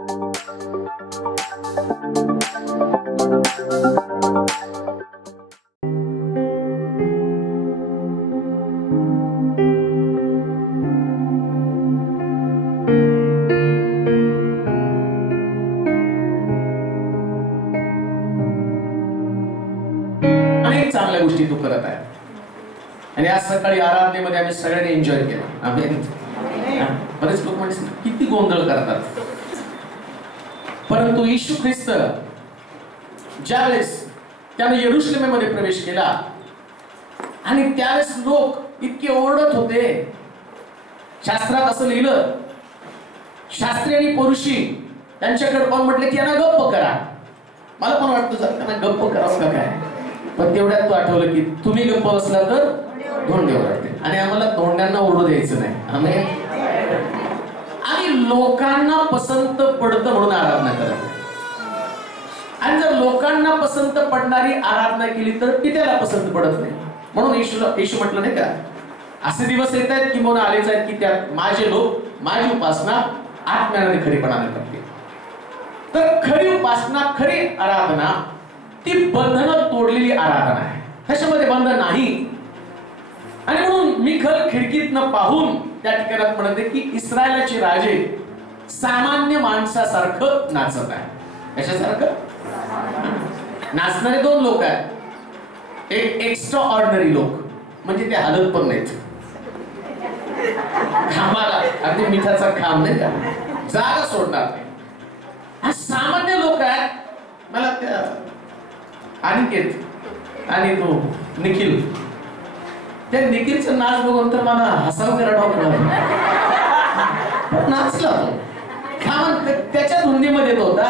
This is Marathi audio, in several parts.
अनेक चांगल्या गोष्टी तू करत आहे आणि आज सकाळी आराधनेमध्ये आम्ही सगळ्यांनी एन्जॉय केला. आमेन. बरेच लोक म्हणजे किती गोंधळ करतात, परंतु येशू ख्रिस्त ज्यावेळेस त्याने यरुशलेमेमध्ये प्रवेश केला आणि त्यावेळेस लोक इतके ओरडत होते. शास्त्रात असं लिहिलं, शास्त्री आणि परुषी त्यांच्याकडे पाहून म्हटले की यांना गप्प करा. मला पण वाटतं जर त्यांना गप्प करावं का काय, पण तेवढ्यात तू आठवलं की तुम्ही गप्प बसला तर धोंडे ओरडते आणि आम्हाला धोंड्यांना ओरडू द्यायचं नाही. आम्ही लोकांना पसंत पडतं म्हणून आराधना करत, आणि जर लोकांना पसंत पडणारी आराधना केली तर ती त्याला पसंत पडत नाही. म्हणून येशू म्हटलं नाही का, असे दिवस येत आहेत की म्हणून आलेच आहेत की त्यात माझे लोक माझी उपासना आत्म्याने खरीपणाने करतील. तर खरी उपासना, खरी आराधना ती बंधनं तोडलेली आराधना आहे, त्याच्यामध्ये बंधन नाही. आणि म्हणून मिखल खिडकीतनं पाहून त्या ठिकाणात म्हणते की इस्रायलाचे राजे सामान्य माणसासारखं नाचत आहे. कशासारखं? नाचणारे दोन लोक आहेत. एक एक्स्ट्रा ऑर्डिनरी लोक, म्हणजे ते हलत पण नाहीत, खांबाला अगदी मिठाचा खांब नाही का, जागा सोडणार नाही. हा सामान्य लोक आहेत. मला त्या अनिकेत आणि तो निखिल, त्या निखिलचं नाच बघून तर मला हसावं करावं नाचला तो. त्याच्या धुंदीमध्ये तो होता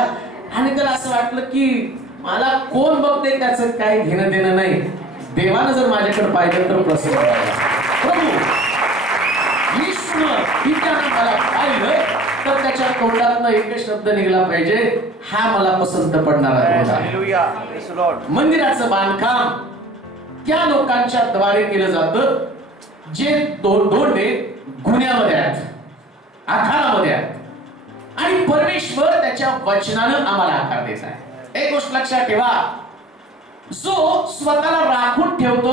आणि त्याला असं वाटलं की मला कोण बघते त्याचं काही घेणं देणं नाही, देवानं जर माझ्याकडे पाहिलं तर प्रसन्न प्रभू मला पाहिलं तर त्याच्या तोंडातनं एकच शब्द निघला पाहिजे, हा मला पसंत पडणारा. मंदिराचं बांधकाम त्या लोकांच्या द्वारे केलं जातं जे धोंडे गुन्ह्यामध्ये आहेत, आकारामध्ये आहेत, आणि परमेश्वर त्याच्या वचनानं आम्हाला आकार देत आहे. एक गोष्ट लक्षात ठेवा, जो स्वतःला राखून ठेवतो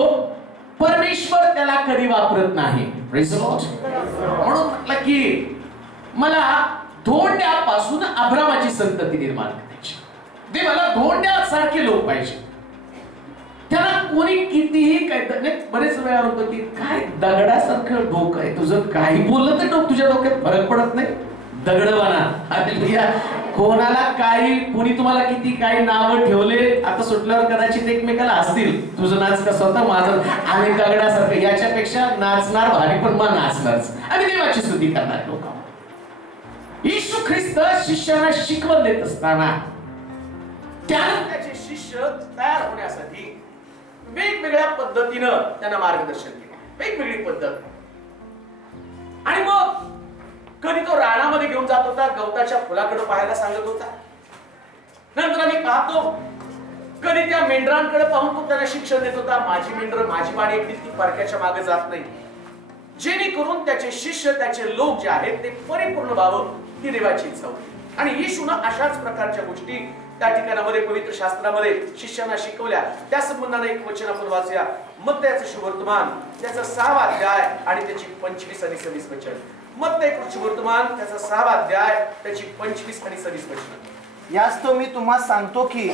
परमेश्वर त्याला कधी वापरत नाही. म्हणून म्हटलं की मला धोंड्यापासून अब्रामाची संतती निर्माण करायची. देवाला धोंड्यासारखे लोक पाहिजे. त्याला कोणी कितीही काय, बरेच वेळा होतं की काय दगडासारखं डोकं आहे तुझं, काही बोललं तर तुझ्या डोक्यात फरक पडत नाही. दगडवाना, कोणाला काही, कोणी तुम्हाला किती काही नावं ठेवले, आता सुटल्यावर कदाचित एकमेकाला असतील, तुझं नाच कसं होतं, माझं, आम्ही दगडासारखं, याच्यापेक्षा नाचणार भारी पण मग नाचणारच. आणि देवाची स्तुती करणार लोक. येशू ख्रिस्त शिष्याला शिकवण देत असताना त्याचे शिष्य तयार होण्यासाठी वेगवेगळ्या पद्धतीनं त्यांना मार्गदर्शन केलं, वेगवेगळी पद्धत. आणि मग कधी तो रानामध्ये घेऊन जात होता, गवताच्या फुलाकडे पाहायला सांगत होता. नंतर आम्ही पाहतो कधी त्या मेंढरांकडे पाहून तो त्यांना शिक्षण देत होता. माझी मेंढर, माझी वाणी एकटी ती परक्याच्या मागे जात नाही, जेणेकरून त्याचे शिष्य, त्याचे लोक जे आहेत ते परिपूर्ण व्हावं, ही देवाची इच्छा होती. आणि येशूने अशाच प्रकारच्या गोष्टी त्या ठिकाणामध्ये पवित्र शास्त्रामध्ये शिष्यांना शिकवल्या. त्या संबंधाने एक वचन आपण वाचूया. मत्तयाचं शुभवर्तमान त्याचा 6वा अध्याय आणि त्याची 25 आणि 26 वचन. मत्तयाचं शुभवर्तमान त्याचा 6वा अध्याय त्याची 25 आणि 26 वचन. याच तो मी तुम्हाला सांगतो की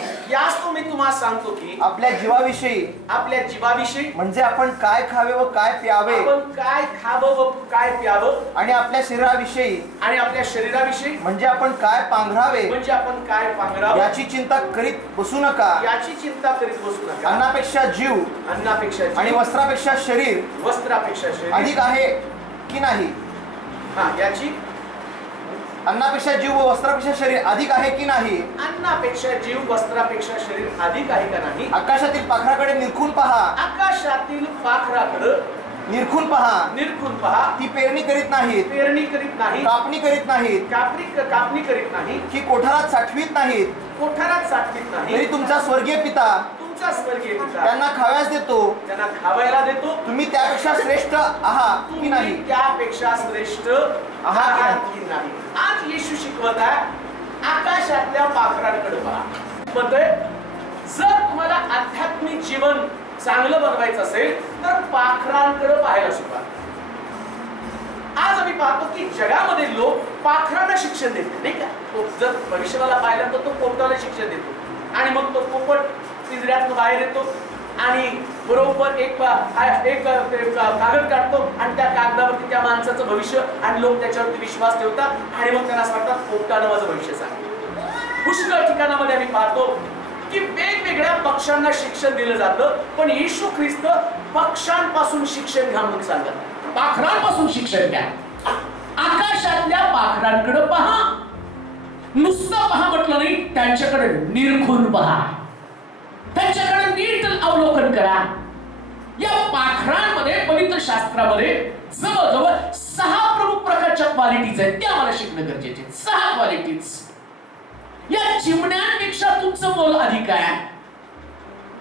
आपल्या जीवाविषयी म्हणजे आपण काय खावे व काय प्यावे, आणि आपल्या शरीराविषयी म्हणजे आपण काय पांघरावे, याची चिंता करीत बसू नका. अन्नापेक्षा जीव आणि वस्त्रापेक्षा शरीर अधिक आहे की नाही. याची अन्नापेक्षा जीव व वस्त्रापेक्षा शरीर अधिक आहे की नाही. अन्नापेक्षा जीव, वस्त्रापेक्षा शरीर अधिक आहे का नाही. आकाशातील पाखराकडे निरखून पहा. आकाशातील पाखराकडे निरखून पहा. ती पेरणी करीत नाहीत, कापणी करीत नाहीत, की कोठारात साठवीत नाहीत, तरी तुमचा स्वर्गीय पिता त्यांना खाव्यास देतो. तुम्ही त्यापेक्षा श्रेष्ठ आहात की नाही. आज येशू शिकवत आहे आकाशातल्या पाखरांकडे पहा. म्हणतोय जर तुम्हाला आध्यात्मिक जीवन चांगलं बनवायचं असेल तर पाखरांकडे पाहायला शिका. आज आम्ही पाहतो की जगामध्ये लोक पाखरांना शिक्षण देतात, नाही का? तो जर भविष्याला पाहिलं तर तो पोपटाला शिक्षण देतो आणि मग तो पोपट पिंजऱ्यातून बाहेर येतो आणि बरोबर एक कागद काढतो आणि त्या कागदावरती त्या माणसाचं भविष्य आणि लोक त्याच्यावरती विश्वास ठेवतात आणि मग त्यांना असं वाटतं पोपटानं माझं भविष्य सांगितलं. पुष्कळ ठिकाणामध्ये आम्ही पाहतो की वेगवेगळ्या पक्षांना शिक्षण दिलं जातं, पण येशू ख्रिस्त पक्षांपासून शिक्षण घ्या म्हणून सांगतात. पाखरांपासून शिक्षण घ्या. आकाशातल्या पाखरांकडे पहा. नुसतं पहा म्हटलं नाही, त्यांच्याकडे निरखून पहा, त्यांच्याकडे नीट अवलोकन करा. या पाखरांमध्ये पवित्र शास्त्रामध्ये जवळजवळ 6 प्रमुख प्रकारच्या क्वालिटीज आहेत, त्या मला शिकणं गरजेचे आहे. 6 क्वालिटीज. या चिमण्यांपेक्षा तुमचं मोल अधिक आहे.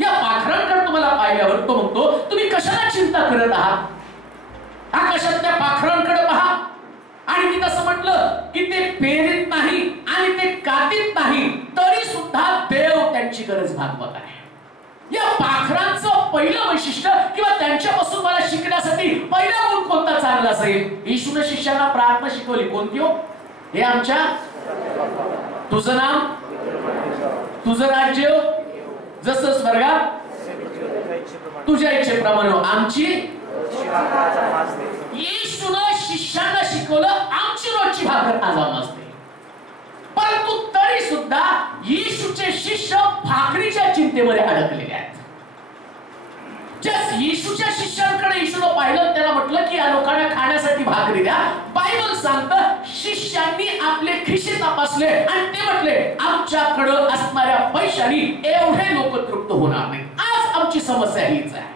या पाखरांकडे तुम्हाला पाहिल्यावर तो म्हणतो तुम्ही कशाला चिंता करत आहात? आकाशातल्या पाखरांकडे पहा. आणि मी तसं म्हटलं की ते पेरीत नाही आणि ते कातीत नाही, तरी सुद्धा देव त्यांची गरज भागवत आहे. या पाखरांचं पहिलं वैशिष्ट्य किंवा त्यांच्यापासून मला शिकण्यासाठी पहिला गुण कोणता चांगला असेल? येशूने शिष्यांना प्रार्थना शिकवली. कोणती हो? हे आमच्या तुझं नाम, तुझं राज्य जसं स्वर्गात तुझ्या इच्छेप्रमाणे आमची. येशूने शिष्यांना शिकवलं आमची रोजची भाकर आज आम्हाला असते. परंतु तरी सुद्धा येशूचे शिष्य भाकरीच्या चिंतेमध्ये अडकलेले आहेत. येशूच्या शिष्यांकडे येशूने पाहिलं, त्याला म्हटलं की या लोकांना खाण्यासाठी भाकरी द्या. बायबल सांगतं शिष्यांनी आपले खिसे तपासले आणि ते म्हटले आमच्याकडे असणाऱ्या पैशानी एवढे लोक तृप्त होणार नाही. आज आमची समस्या हीच आहे.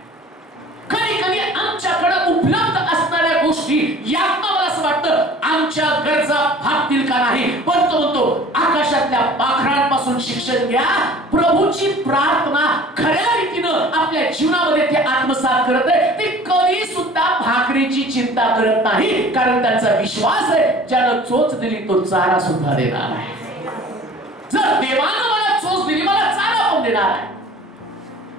कधी कधी आमच्याकडे उपलब्ध असणाऱ्या गोष्टी यातनं मला असं वाटतं आमच्या गरजा भागतील का नाही. पण तो म्हणतो आकाशातल्या पाखरांपासून शिक्षण घ्या. प्रभूची प्रार्थना खऱ्या रीतीनं आपल्या जीवनामध्ये ते आत्मसात करत आहे. ते कधी सुद्धा भाकरीची चिंता करत नाही, कारण त्यांचा विश्वास आहे ज्यानं चोच दिली तो चारा सुद्धा देणार आहे. जर देवानं मला चोच दिली मला चारा पण देणार आहे.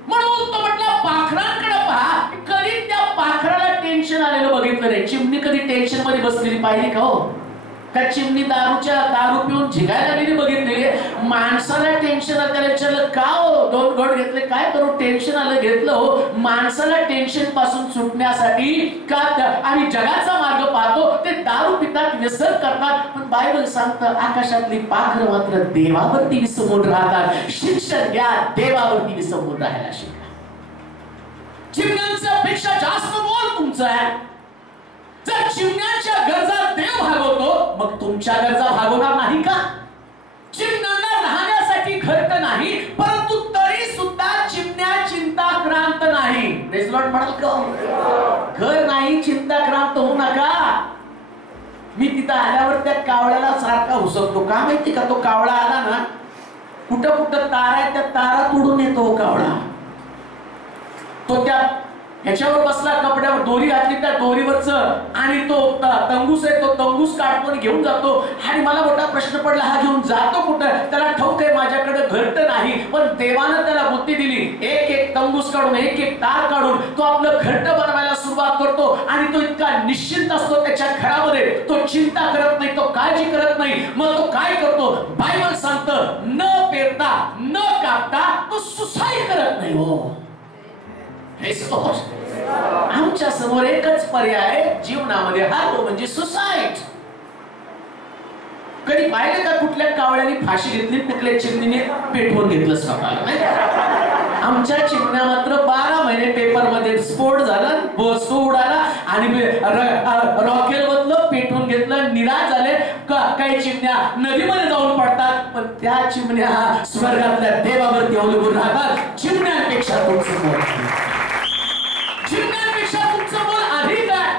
म्हणून तो म्हटला पाखरांकडे पहा. कधी त्या पाखराला टेन्शन आलेलं बघितलं नाही. चिमणी कधी टेन्शन मध्ये बसलेली पाहिली का हो? का चिमणी दारू पिऊन झिगायला लागलेली बघितलेली? माणसाला टेन्शन आलं, त्याला विचारलं का हो 2 घोट घेतले, काय करू? टेन्शन आलं, घेतलं हो. माणसाला टेन्शन पासून सुटण्यासाठी का आणि जगाचा मार्ग पाहतो ते दारू पितात, व्यसन करतात. पण बायबल सांगतं आकाशातली पाखरं मात्र देवावरती विसंबून राहतात. शिक्षण घ्या, देवावरती विसंबून राहायला शिका. चिमण्यांच्या पेक्षा जास्त मोल तुमचं आहे. जर चिमण्यांच्या गरजा देव भागवतो मग तुमच्या गरजा भागवणार नाही का? चिमण्यांना राहण्यासाठी घर तर नाही, परंतु तरी सुद्धा चिमण्या चिंताक्रांत नाही. प्रेज लॉर्ड म्हणाल का? घर नाही, चिंताक्रांत होऊ नका. मी तिथं आल्यावर त्या कावळ्याला सारखा हुसकतो. का माहिती का? तो कावळा आला ना, कुठं कुठं तारा आहे त्या तारा तोडून येतो कावळा. तो त्या ह्याच्यावर बसला, कपड्यावर दोरी घातली, त्या दोरीवरच आणि तो तंगूस आहे, तो तंगूस काढतो आणि घेऊन जातो. आणि मला मोठा प्रश्न पडला, हा घेऊन जातो कुठं? त्याला ठाऊक आहे माझ्याकडे घरट नाही, पण देवानं त्याला बुद्धी दिली. एक एक तंगूस काढून, एक एक तार काढून तो आपलं घरट बनवायला सुरुवात करतो. आणि तो इतका निश्चिंत असतो त्याच्या घरामध्ये, तो चिंता करत नाही, तो काळजी करत नाही. मग तो काय करतो? बायबल सांगतं न पेरता न कापता तो सुसाईड करत नाही. हो, आमच्या समोर एकच पर्याय जीवनामध्ये, हा तो म्हणजे सुसाईड. कधी पाहिलं का कुठल्या कावळ्याने फाशी घेतली, कुठल्या चिमणीने पेटवून घेतलं स्वतःला? आमच्या चिमण्या मात्र 12 महिने पेपर मध्ये स्फोट झाला, तो उडाला आणि रॉकेल मधलं पेटवून घेतलं, निराश झाले. काही चिमण्या नदीमध्ये जाऊन पडतात, पण त्या चिमण्या स्वर्गातल्या देवावरती अवलंबून राहतात. चिमण्यांपेक्षा तुमचं मोल, चिमण्यांपेक्षा तुमचं मोल अधिक आहे.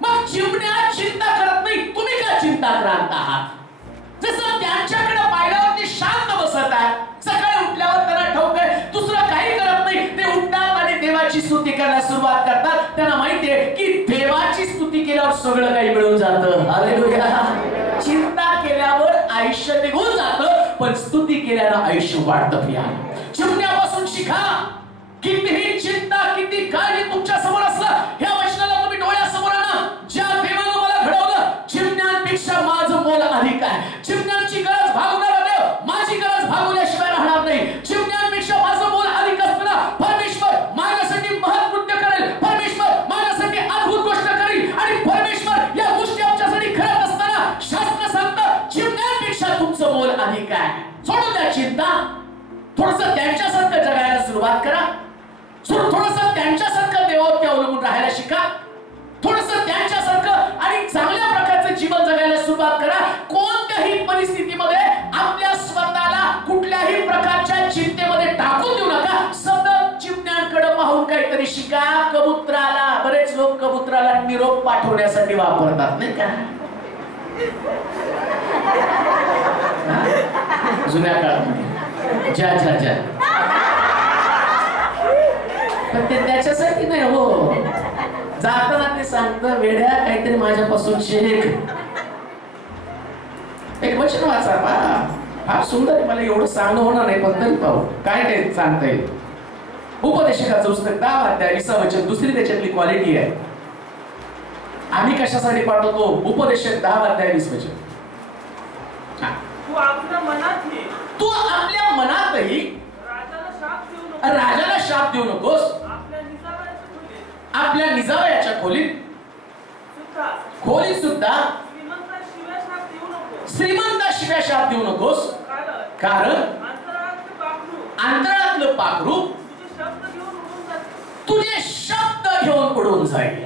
मग चिमण्या चिंता करत नाही, तुम्ही का चिंताक्रांत आहात? जसं त्यांच्याकडे पाहिल्यावर ते शांत बसत आहे. सकाळी उठल्यावर त्यांना ठाऊक आहे दुसरं काही करत नाही. ते उठतात आणि देवाची स्तुती करायला सुरुवात करतात. त्यांना माहिती आहे की देवाची स्तुती केल्यावर सगळं काही मिळून जातं. हालेलुया. चिंता केल्यावर आयुष्य निघून जातं. पण स्तुती केल्यानं आयुष्य वाढतं प्रिया. चिमण्यापासून शिका. कितीही चिंता किती काळजी तुमच्या समोर असलं, ह्या वचनाला तुम्ही डोळ्यासमोर आणा. ज्या देवानं मला घडवलं, चिमण्यांपेक्षा माझं मोल अधिक आहे. चिमण्यांची गरज भागवणारा देव माझी गरज भागवल्याशिवाय राहणार नाही. चिमण्यांपेक्षा माझं मोल अधिक असताना परमेश्वर माझ्यासाठी महत् कृत्य करेल. परमेश्वर माझ्यासाठी अद्भुत गोष्ट करेल. आणि परमेश्वर या गोष्टी आमच्यासाठी करत असताना शास्त्र सांगतं चिमण्यांपेक्षा तुमचं मोल अधिक आहे. सोडून द्या चिंता. थोडंसं त्यांच्यासारखं जगायला सुरुवात करा. थोडंसं त्यांच्यासारखं देवावरती अवलंबून राहायला शिका. थोडंसं त्यांच्यासारखं आणि चांगल्या प्रकारचं जीवन जगायला सुरुवात करा. कोणत्याही परिस्थितीमध्ये आपल्या स्वतःला कुठल्याही प्रकारच्या चिंतेमध्ये टाकून देऊ नका. सतत चिमण्यांकडे पाहून काहीतरी शिका. कबुतराला, बरेच लोक कबुतराला निरोप पाठवण्यासाठी वापरतात नाही का, जुन्या काळामध्ये ज्या ज्या ज्या पण ते त्याच्यासाठी नाही हो. जाताना ते सांगतं वेड्या काहीतरी माझ्यापासून शिक. एक वचन वाचा पहा, फार सुंदर आहे. मला एवढं सांगणं होणार नाही पण तरी पाहू काय काय सांगता येईल. उपदेशकाचं पुस्तक 10 अध्याय 20 वचन, दुसरी त्याच्यातली क्वालिटी आहे. आम्ही कशासाठी पाठवतो? उपदेशक 10 अध्याय 20 वचन. तू आपल्या मनातही राजाला शाप देऊ नकोस. आपल्या निजावयाच्या खोलीत सुद्धा श्रीमंताशिवाय शाप देऊ नकोस. कारण अंतराळातलं पाखरू तुझे शब्द घेऊन उडून जाईल.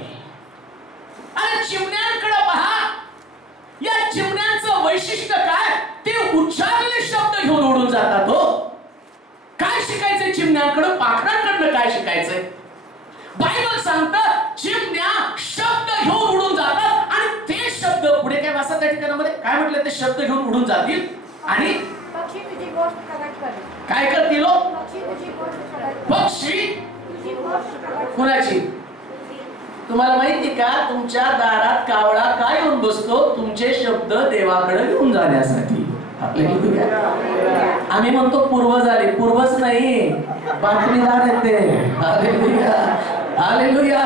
आणि चिमण्यांकडे पहा. या चिमण्यांचं वैशिष्ट्य काय? ते उच्चारलेले शब्द घेऊन उडून जातात. हो, काय शिकायचंय चिमण्यांकडे? पाखरांकडनं काय शिकायचंय? बायबल सांगतं चिमण्या शब्द घेऊन उडून जातात. आणि ते शब्द पुढे काय वाचतात त्या ठिकाणामध्ये काय म्हटलं? ते शब्द घेऊन उडून जातील आणि काय करतील? पक्षी कुणाची? तुम्हाला माहिती का? तुमच्या दारात कावळा काय येऊन बसतो? तुमचे शब्द देवाकडे घेऊन जाण्यासाठी. आम्ही म्हणतो पूर्वज आले. पूर्वज नाही, बातमीदार येते. Hallelujah, hallelujah.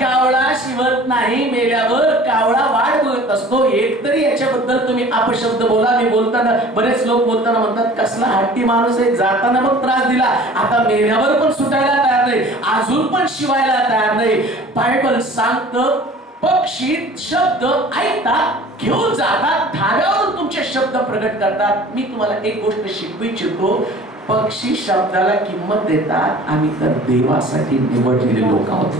कावळा शिवत नाही. मेल्यावर कावळा वाट बघत असतो. एक तरी याच्याबद्दल तुम्ही अपशब्द बोला. मी बोलताना बरेच लोक बोलताना म्हणतात कसला हट्टी माणूस आहे, जाताना मग त्रास दिला, आता मेल्यावर पण सुटायला तयार नाही, अजून पण शिवायला तयार नाही. बायबल सांगतं पक्षी शब्द ऐकतात, घेऊन जातात, धाब्यावरून तुमचे शब्द प्रगट करतात. मी तुम्हाला एक गोष्ट शिकवू इच्छितो. पक्षी शब्दाला किंमत देतात. आम्ही तर देवासाठी निवडलेले लोक आहोत.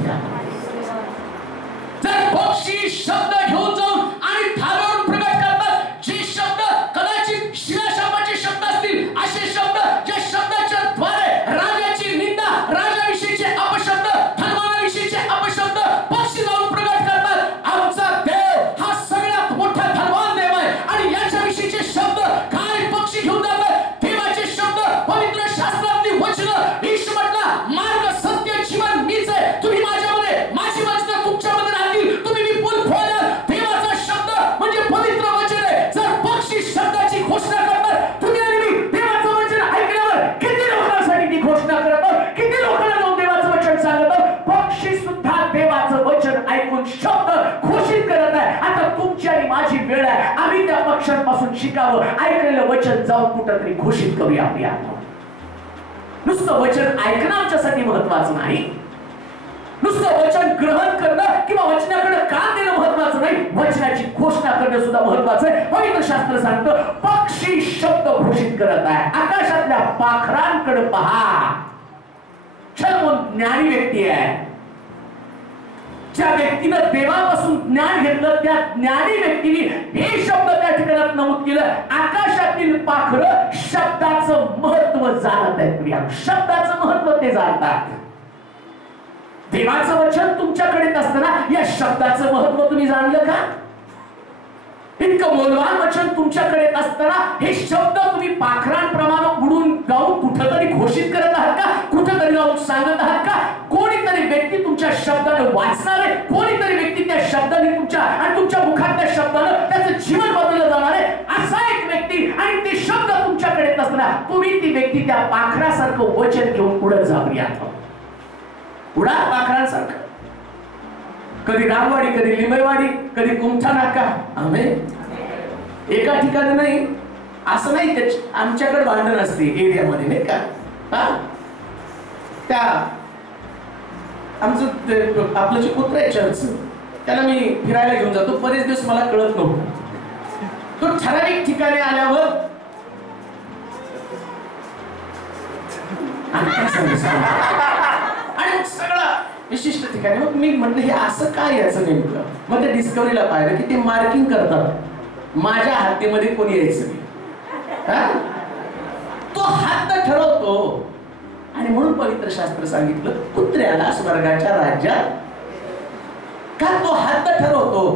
जर पक्षी शब्द घेऊन जाऊन आणि धाब्यावरून प्रगट करतात, जे शब्द कदाचित शिलाशापाचे शब्द असतील, असे शब्द ज्या शब्दाच्या द्वारे राजाची निंदा, राजाविषयीचे अपशब्द, धर्माविषयीचे अपशब्द पक्षी जाऊन प्रगट करतात. आमचा देव हा सगळ्यात मोठा धर्मान देव आहे. आणि याच्याविषयीचे शब्द काय पक्षी घेऊन जातात? देवाचे शब्द, पवित्र शास्त्रातली वचनं. ईश म्हटला मार्ग सत्य जीवन मीच आहे. तुम्ही माझ्यामध्ये, माझी वचनं तुमच्यामध्ये राहतील. तुम्ही विपुल फळाल. देवाचा शब्द म्हणजे पवित्र वचन आहे. जर पक्षी शब्दाची घोषणा करतात, तुम्ही आणि मी देवाचं वचन ऐकल्यावर किती लोकांसाठी ती घोषणा करतो, किती लोकांना जाऊन देवाचं वचन सांगतो. पक्षी सुद्धा देवाचं वचन ऐकून शब्द घोषित करत आहे. आता तुमची आणि माझी वेळ आहे. आम्ही त्या पक्षांपासून शिकावं. ऐकलेलं वचन जाऊन कुठंतरी घोषित करूया आपल्या. नुसतं वचन ऐकणं आमच्यासाठी महत्वाचं नाही. नुसतं वचन ग्रहण करणं किंवा वचनाकडे कान देणं महत्वाचं नाही. वचनाची घोषणा करणं सुद्धा महत्वाचं आहे. पवित्र शास्त्र सांगतं पक्षी शब्द घोषित करत आहे. आकाशातल्या पाखरांकडे पहा. ज्ञानी व्यक्ती आहे. ज्या व्यक्तीनं देवापासून ज्ञान घेतलं, त्या ज्ञानी व्यक्तीने हे शब्द त्या ठिकाणात नमूद केलं. आकाशातील पाखरं शब्दाचं महत्व जाणत आहेत. प्रिया, शब्दाचं महत्व ते जाणतात. देवाचं वचन तुमच्याकडे असताना या शब्दाचं महत्व तुम्ही जाणलं का? इतकं मौल्यवान वचन तुमच्याकडे असताना हे शब्द तुम्ही पाखरांप्रमाणे उडून जाऊन कुठेतरी घोषित करत आहात का? कुठेतरी जाऊन सांगत आहात का? कोणीतरी व्यक्ती तुमच्या शब्दाने वाचणार आहे. कोणीतरी व्यक्ती त्या शब्दाने तुमच्या आणि तुमच्या मुखातल्या शब्दाने त्याचं जीवन बदललं जाणार आहे. असा एक व्यक्ती आणि ते शब्द म्हणा तुम्ही ती व्यक्ती त्या पाखरासारखं वचन घेऊन पुढे जाऊया, उडा पाखरांसारखं. कधी रामवाडी, कधी लिंबईवाडी, कधी कुमठा नाका. आमेन. एका ठिकाणी नाही, असं नाही आमच्याकडे भांडण असते एरियामध्ये नाही का. त्या आमचं आपलं जे कुत्र आहे चर्च, त्याला मी फिरायला घेऊन जातो. बरेच दिवस मला कळत नव्हतं. तो ठराविक ठिकाणी आल्यावर आणि सगळं विशिष्ट ठिकाणी, मग मी म्हटलं हे असं काय याचं नेमकं. मग ते डिस्कवरीला पाहिलं की ते मार्किंग करतात माझ्या हद्दीमध्ये कोणी यायचं नाही. तो हद्द ठरवतो. आणि म्हणून पवित्र शास्त्र सांगितलं कुत्र्याला स्वर्गाच्या राज्यात, का तो हद्द ठरवतो.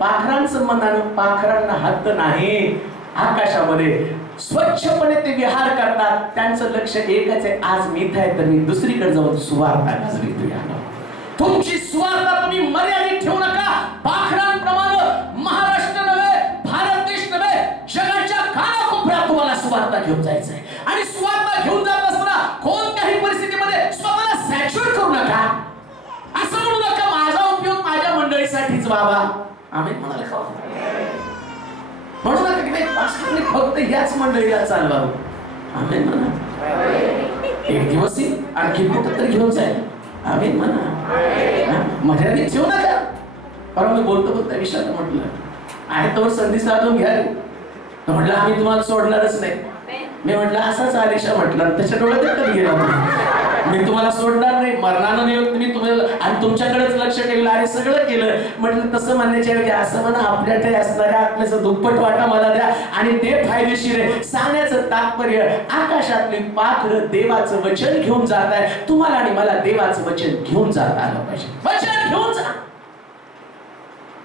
पाखरांचं मनानं पाखरांना हद्द नाही. आकाशामध्ये स्वच्छपणे ते विहार करतात. त्यांचं लक्ष एकच आहे, आज मी इथे आहे तर मी दुसरीकडे जाऊन सुवार्ता गाजवी. तुमची सुवार्ता तुम्ही मर्यादित ठेवू नका. पाखरांप्रमाणे महाराष्ट्र नव्हे, भारत देश नव्हे, जगाच्या कानाकोपऱ्यात तुम्हाला सुवार्ता घेऊन जायचंय. आणि सुवार्ता घेऊन जात असताना कोणत्याही परिस्थितीमध्ये स्वतःला सॅच्युरेट करू नका. असं म्हणू नका माझा उपयोग माझ्या मंडळीसाठीच व्हावा. आम्ही म्हणाले का म्हणू नका की नाही पास्टरने फक्त याच मंडळीला चालवावं. आम्ही म्हणा एक दिवस आणखी कुठं तरी घेऊन जाईल. आम्ही म्हणा मर्यादित ठेवू नका. परवा मी बोलतो विषयाला म्हटलं आहे तोवर संधी साधून घ्या. म्हटलं आम्ही तुम्हाला सोडणारच नाही. मी म्हटलं असाच आलिशा म्हटलं, त्याच्या डोळ्यात कधी गेला मी तुम्हाला सोडणार नाही, मरणानं नाही मी तुम्हाला आणि तुमच्याकडेच लक्ष ठेवलं आणि सगळं केलं. म्हटलं तसं म्हणण्याच्या ऐवजी असं म्हणा आपल्याकडे असणाऱ्या आत्म्याचा दुप्पट वाटा मला द्या आणि ते फायदेशीर आहे. सांगण्याचं तात्पर्य आकाशातली पाखरं देवाचं वचन घेऊन जात आहे. तुम्हाला आणि मला देवाचं वचन घेऊन जात आलं पाहिजे. वचन घेऊन जा.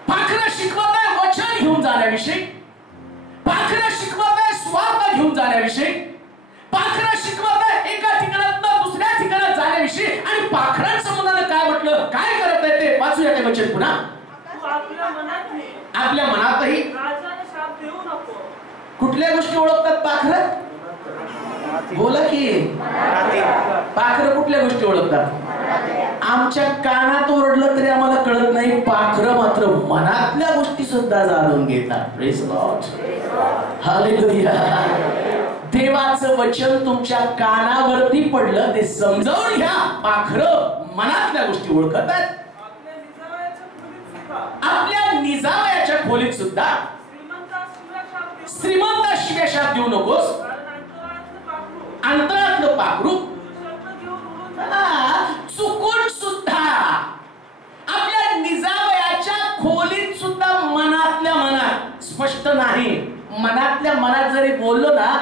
पाखरं शिकवत आहे वचन घेऊन जाण्याविषयी, पाखरं शिकवत आहे स्वार्थ घेऊन जाण्याविषयी, पाखरं शिकवत आहे एका ठिकाणात दुसऱ्या ठिकाणात जाण्याविषयी. आणि पाखरांचं मनानं काय म्हटलं, काय करत आहे ते वाचूया ते वचन पुन्हा. आपल्या मनातही कुठल्या गोष्टी ओळखतात पाखरं? बोला की पाखरं कुठल्या गोष्टी ओळखतात? आमच्या कानात ओरडलं तरी आम्हाला कळत नाही. पाखरं मात्र मनातल्या गोष्टी सुद्धा जाणून घेतात. Praise Lord, hallelujah. देवाचं वचन तुमच्या कानावरती पडलं ते समजावून घ्या. पाखरं मनातल्या गोष्टी ओळखत आहेत. आपल्या निजावयाच्या खोलीत सुद्धा श्रीमंत शिव्याशाप देऊ नकोस. अंतरातलं पाखरू चुकून सुद्धा आपल्या निजावयाच्या खोलीत सुद्धा मनातल्या मनात स्पष्ट नाही, मनातल्या मनात जरी बोललो ना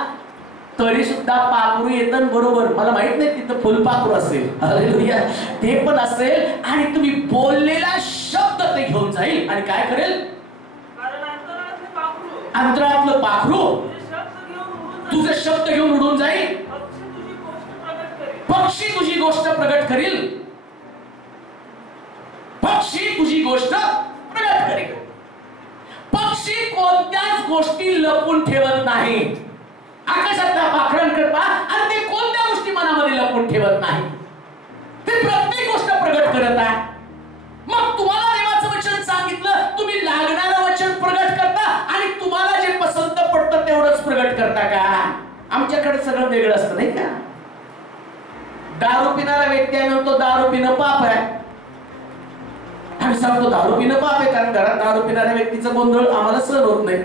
तरी सुद्धा पाखरू येतं बरोबर. मला माहित नाही तिथं फुलपाखरू असेल, हालेलुया, ते पण असेल आणि तुम्ही बोललेला शब्द ते घेऊन जाईल आणि काय करेल? अंतरातलं पाखरू तुझे शब्द घेऊन उडून जाईल. पक्षी तुझी गोष्ट प्रगट करील. पक्षी तुझी गोष्ट प्रगट करेल. पक्षी कोणत्याच गोष्टी लपून ठेवत नाही. आकाशातल्या पाखरांकडे पहा आणि ते कोणत्या गोष्टी मनामध्ये लपून ठेवत नाही. ते प्रत्येक गोष्ट प्रगट करत आहे. मग तुम्हाला देवाचं वचन सांगितलं, तुम्ही लागणारं वचन प्रगट करता आणि तुम्हाला जे पसंत पडतं तेवढंच प्रगट करता का? आमच्याकडे सगळं वेगळं असतं नाही का? दारू पिणारा व्यक्ती आहे म्हणतो दारू पिणं पाप आहे. आम्ही सांगतो दारू पिणं पाप आहे कारण घरात दारू पिणाऱ्या व्यक्तीचा गोंधळ आम्हाला सहन होत नाही.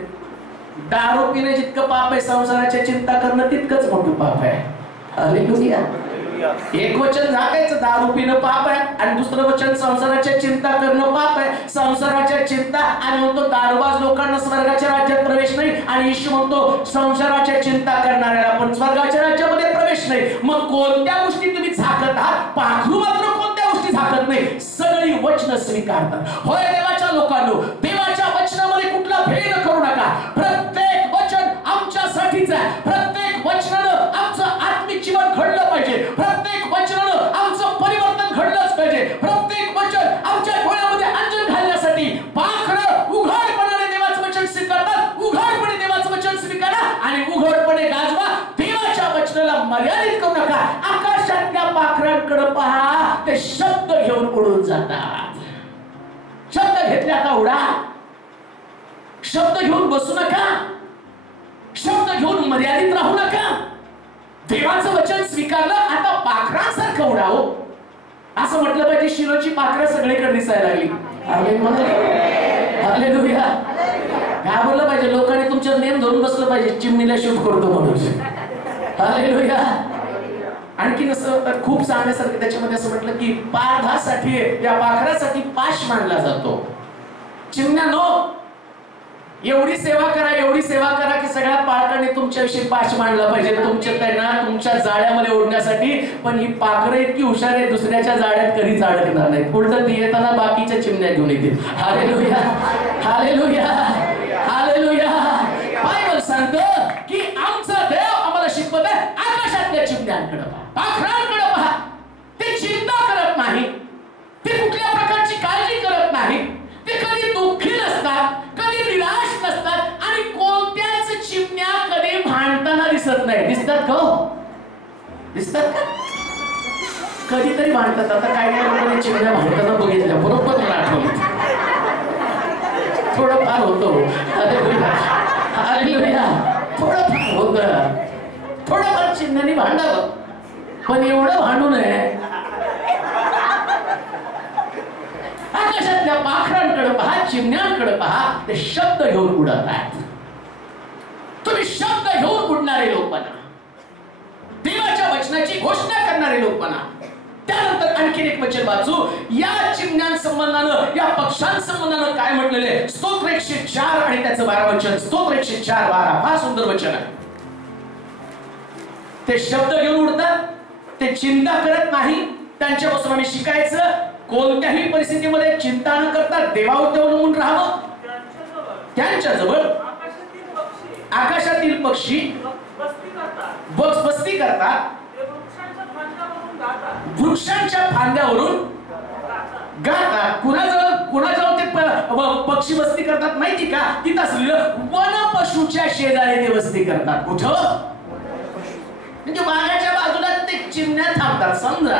दारू पिणं जितकं पाप आहे संसाराची चिंता करणं तितकंच मोठं पाप आहे. हालेलुया. एक वचन झाकायचं दारू पिणं पाप आहे आणि दुसरं वचन संसाराच्या चिंता करणं पाप आहे. संसाराच्या चिंता आणि म्हणतो दारूबाज लोकांना स्वर्गाच्या राज्यात प्रवेश नाही आणि येशू म्हणतो संसाराच्या चिंता करणाऱ्याला पण स्वर्गाच्या राज्यामध्ये प्रवेश नाही. मग कोणत्या गोष्टी तुम्ही झाकत आहात? पाखरू मात्र कोणत्या गोष्टी झाकत नाही, सगळी वचन स्वीकारतात. होय देवाच्या लोकांनो, देवाच्या वचनामध्ये कुठला भेद करू नका. प्रत्येक वचन आमच्यासाठीच आहे. प्रत्येक वचनानं आमचं आत्मिक जीवन घडलं पाहिजे. प्रत्येक वचनानं आमचं परिवर्तन घडलंच पाहिजे. प्रत्येक वचन आमच्या डोळ्यामध्ये अंजन घालण्यासाठी पाखरं उघडपणाने देवाचं वचन स्वीकारतात. उघडपणे देवाचं वचन स्वीकारा आणि उघडपणे गाजवा. मर्यादित करू नका. आकाशातल्या पाखरांकडे पहा, ते शब्द घेऊन उडून जातात. शब्द घेतले आता उडा. शब्द घेऊन बसू नका. शब्द घेऊन मर्यादित राहू नका. देवाचं वचन स्वीकारलं, आता पाखरांसारखं उडावं. असं म्हटलं पाहिजे, शिलोची पाखरं सगळीकडे दिसायला लागली. हालेलुया. काय बोललं पाहिजे, लोकांनी तुमच्या नेम धरून बसलं पाहिजे, चिमणीला शूट करतो म्हणून. हालेलुया. आणखी असं खूप सांगण्यासारखं त्याच्यामध्ये असं म्हटलं की पारधासाठी, या पाखरासाठी पाश मानला जातो. चिमण्यानो, एवढी सेवा करा, एवढी सेवा करा की सगळ्या पाखरांनी तुमच्याविषयी पाश मांडला पाहिजे, त्यांना तुमच्या जाळ्यामध्ये ओढण्यासाठी. पण ही पाखरं इतकी हुशार आहे, दुसऱ्याच्या जाळ्यात कधीच अडकणार नाही. उलट ती येताना बाकीच्या चिमण्या घेऊन येतील. Hallelujah, hallelujah, hallelujah. बायबल सांगतं की आमचा देव आम्हाला शिकवत आहे, आकाशातल्या चिमण्यांकडे पहा, पाखरांकडे पहा. ते चिंता करत नाही, ते कुठल्या प्रकारची काळजी करत नाही, ते कधी दुःखी नसतात, कधी निराश नसतात, आणि कोणत्याच चिमण्या कधी भांडताना दिसत नाही. दिसतात का? दिसतात का? कधीतरी भांडतात. आता काय काय लोकांनी चिमण्या भांडताना बघितल्या, बरोबर मला आठवलं. थोडं फार होतो, थोडं फार होत, थोडंफार चिमण्यानी भांडावं, पण एवढं भांडू नये. आकाशातल्या पाखरांकडे पहा, चिमण्यांकडे पहा, ते शब्द घेऊन उडत आहेत. तुम्ही शब्द घेऊन उडणारे लोक बना, देवाच्या वचनाची घोषणा करणारे लोक बना. त्यानंतर आणखीन एक वचन वाचू. या चिमण्यांसंबंधानं, या पक्षांसंबंधानं काय म्हटलेले, स्तोत्र 104 आणि त्याचं 12 वचन. स्तोत्र 104:12 फार सुंदर वचन आहे. ते शब्द घेऊन उडतात, ते चिंता करत नाही. त्यांच्यापासून आम्ही शिकायचं, कोणत्याही परिस्थितीमध्ये चिंता न करता देवावर अवलंबून राहावं. त्यांच्याजवळ आकाशातील पक्षी बस्ती करतात, वृक्षांच्या फांद्यावरून गातात. कुणाजवळ ते पक्षी बस्ती करतात माहिती का? तिथं असलेलं वन पशूच्या शेजारी ते बस्ती करतात. कुठं? म्हणजे बागाच्या बाजूला ते चिमण्या थांबतात. समजा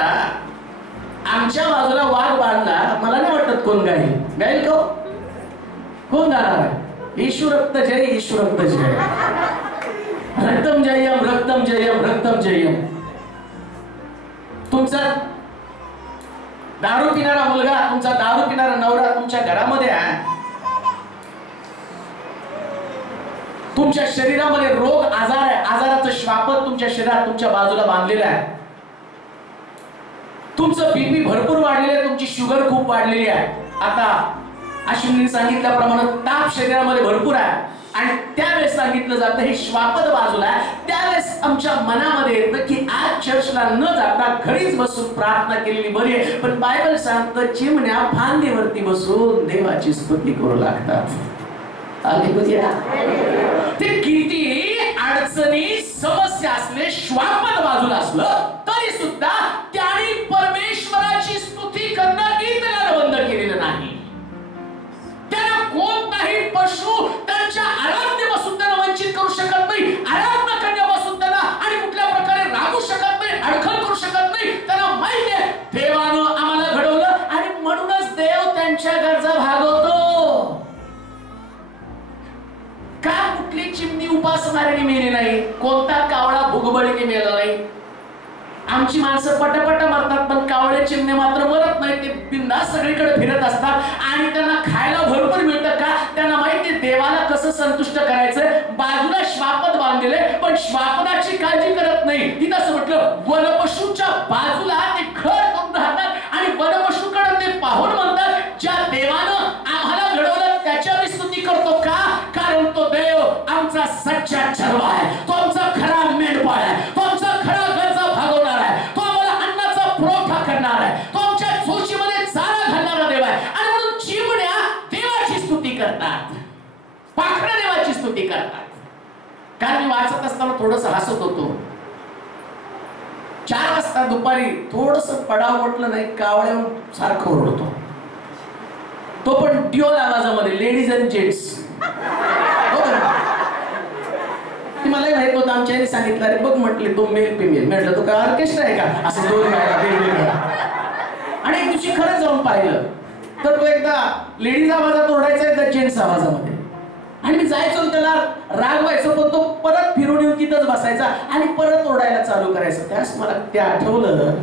आमच्या बाजूला वाघ बांधला, मला नाही वाटत कोण गाईल का? कोण गाणार? ईशू रक्त जय, ईशू रक्त जय, रक्तम जयम, रक्तम जयम, रक्तम जयम. तुमचा दारू पिणारा मुलगा, तुमचा दारू पिणारा नवरा तुमच्या घरामध्ये आहे, तुमच्या शरीरामध्ये रोग आजार आहे, आजाराचं श्वापद तुमच्या शरीरात तुमच्या बाजूला बांधलेलं आहे, तुमचं बीपी भरपूर वाढलेलं आहे, तुमची शुगर खूप वाढलेली आहे. आता अश्विनीने सांगितल्याप्रमाणे ताप शरीरामध्ये भरपूर आहे, आणि त्यावेळेस सांगितलं जातं हे श्वापद बाजूला आहे. त्यावेळेस आमच्या मनामध्ये येतं की आज चर्चला न जाता घरीच बसून प्रार्थना केलेली बरी आहे. पण बायबल सांगतं चिमण्या फांदीवरती बसून देवाची स्तुती करू लागतात. हालेलुया. ते किती अडचणी समस्या असले, श्वापद बाजूला असलं तरी सुद्धा त्यांनी परमेश्वराची स्तुती करणं इतरांना बंद केलेलं नाही. त्यांना कोणताही पशु त्यांच्या आराधनेपासून त्यांना वंचित करू शकत नाही, आराधना करण्यापासून त्यांना आणि कुठल्या प्रकारे रागू शकत नाही, अडखळ करू शकत नाही. त्यांना माहिती आहे देवानं आम्हाला घडवलं, आणि म्हणूनच देव त्यांच्या गरजा भागवतो. का कुठली चिमणी उपासणाऱ्याने मेली नाही, कोणता कावळा भुगबळीने मेला नाही. आमची माणसं पटापट मरतात, पण कावळे चिमणे मात्र मरत नाही. ते बिनधास्त सगळीकडे फिरत असतात, आणि त्यांना खायला भरपूर मिळतं. का? त्यांना माहिती देवाला कसं संतुष्ट करायचं. बाजूला श्वापद बांधलेले, पण श्वापदाची काळजी करत नाही. तिथं असं म्हटलं वनपशूच्या बाजूला ते घर करून राहतात, आणि वनपशूकडे ते पाहून म्हणतात ज्या देवानं आम्हाला घडवलं त्याच्या मी स्तुती करतो. का? कारण तो देव आमचा सच्चा चरवा आहे, तो आमचा खरा मेंढपाळ आहे, तो आमचा खरा गरजा भागवणार आहे, तो आम्हाला अन्नाचा पुरवठा करणार आहे, तो आमच्या झोशीमध्ये चारा घालणारा देव आहे. आणि म्हणून चिमण्या देवाची स्तुती करतात, पाखरं देवाची स्तुती करतात. कारण मी वाचत असताना थोडस हसत होतो. 4 वाजता दुपारी थोडस पडाव म्हटलं नाही, कावळ्या सारखं ओरडतो. तो पण डिओल आवाजामध्ये, लेडीज अँड जेंट्स. मलाही माहित होतं आमच्याने सांगितलं, अरे बघ म्हटले तो मेल फिमेल. म्हटलं तो काय ऑर्केस्ट्रा आहे का असं दोन गायला वेगवेगळ्या. आणि एक दिवशी खरंच जाऊन पाहिलं तर तो एकदा लेडीज आवाजात ओरडायचा, एकदा जेंट्स आवाजामध्ये. आणि मी जायचो त्याला रागवायचो, पण तो परत फिरून येऊन तिथंच बसायचा आणि परत ओरडायला चालू करायचं. त्यास मला ते आठवलं,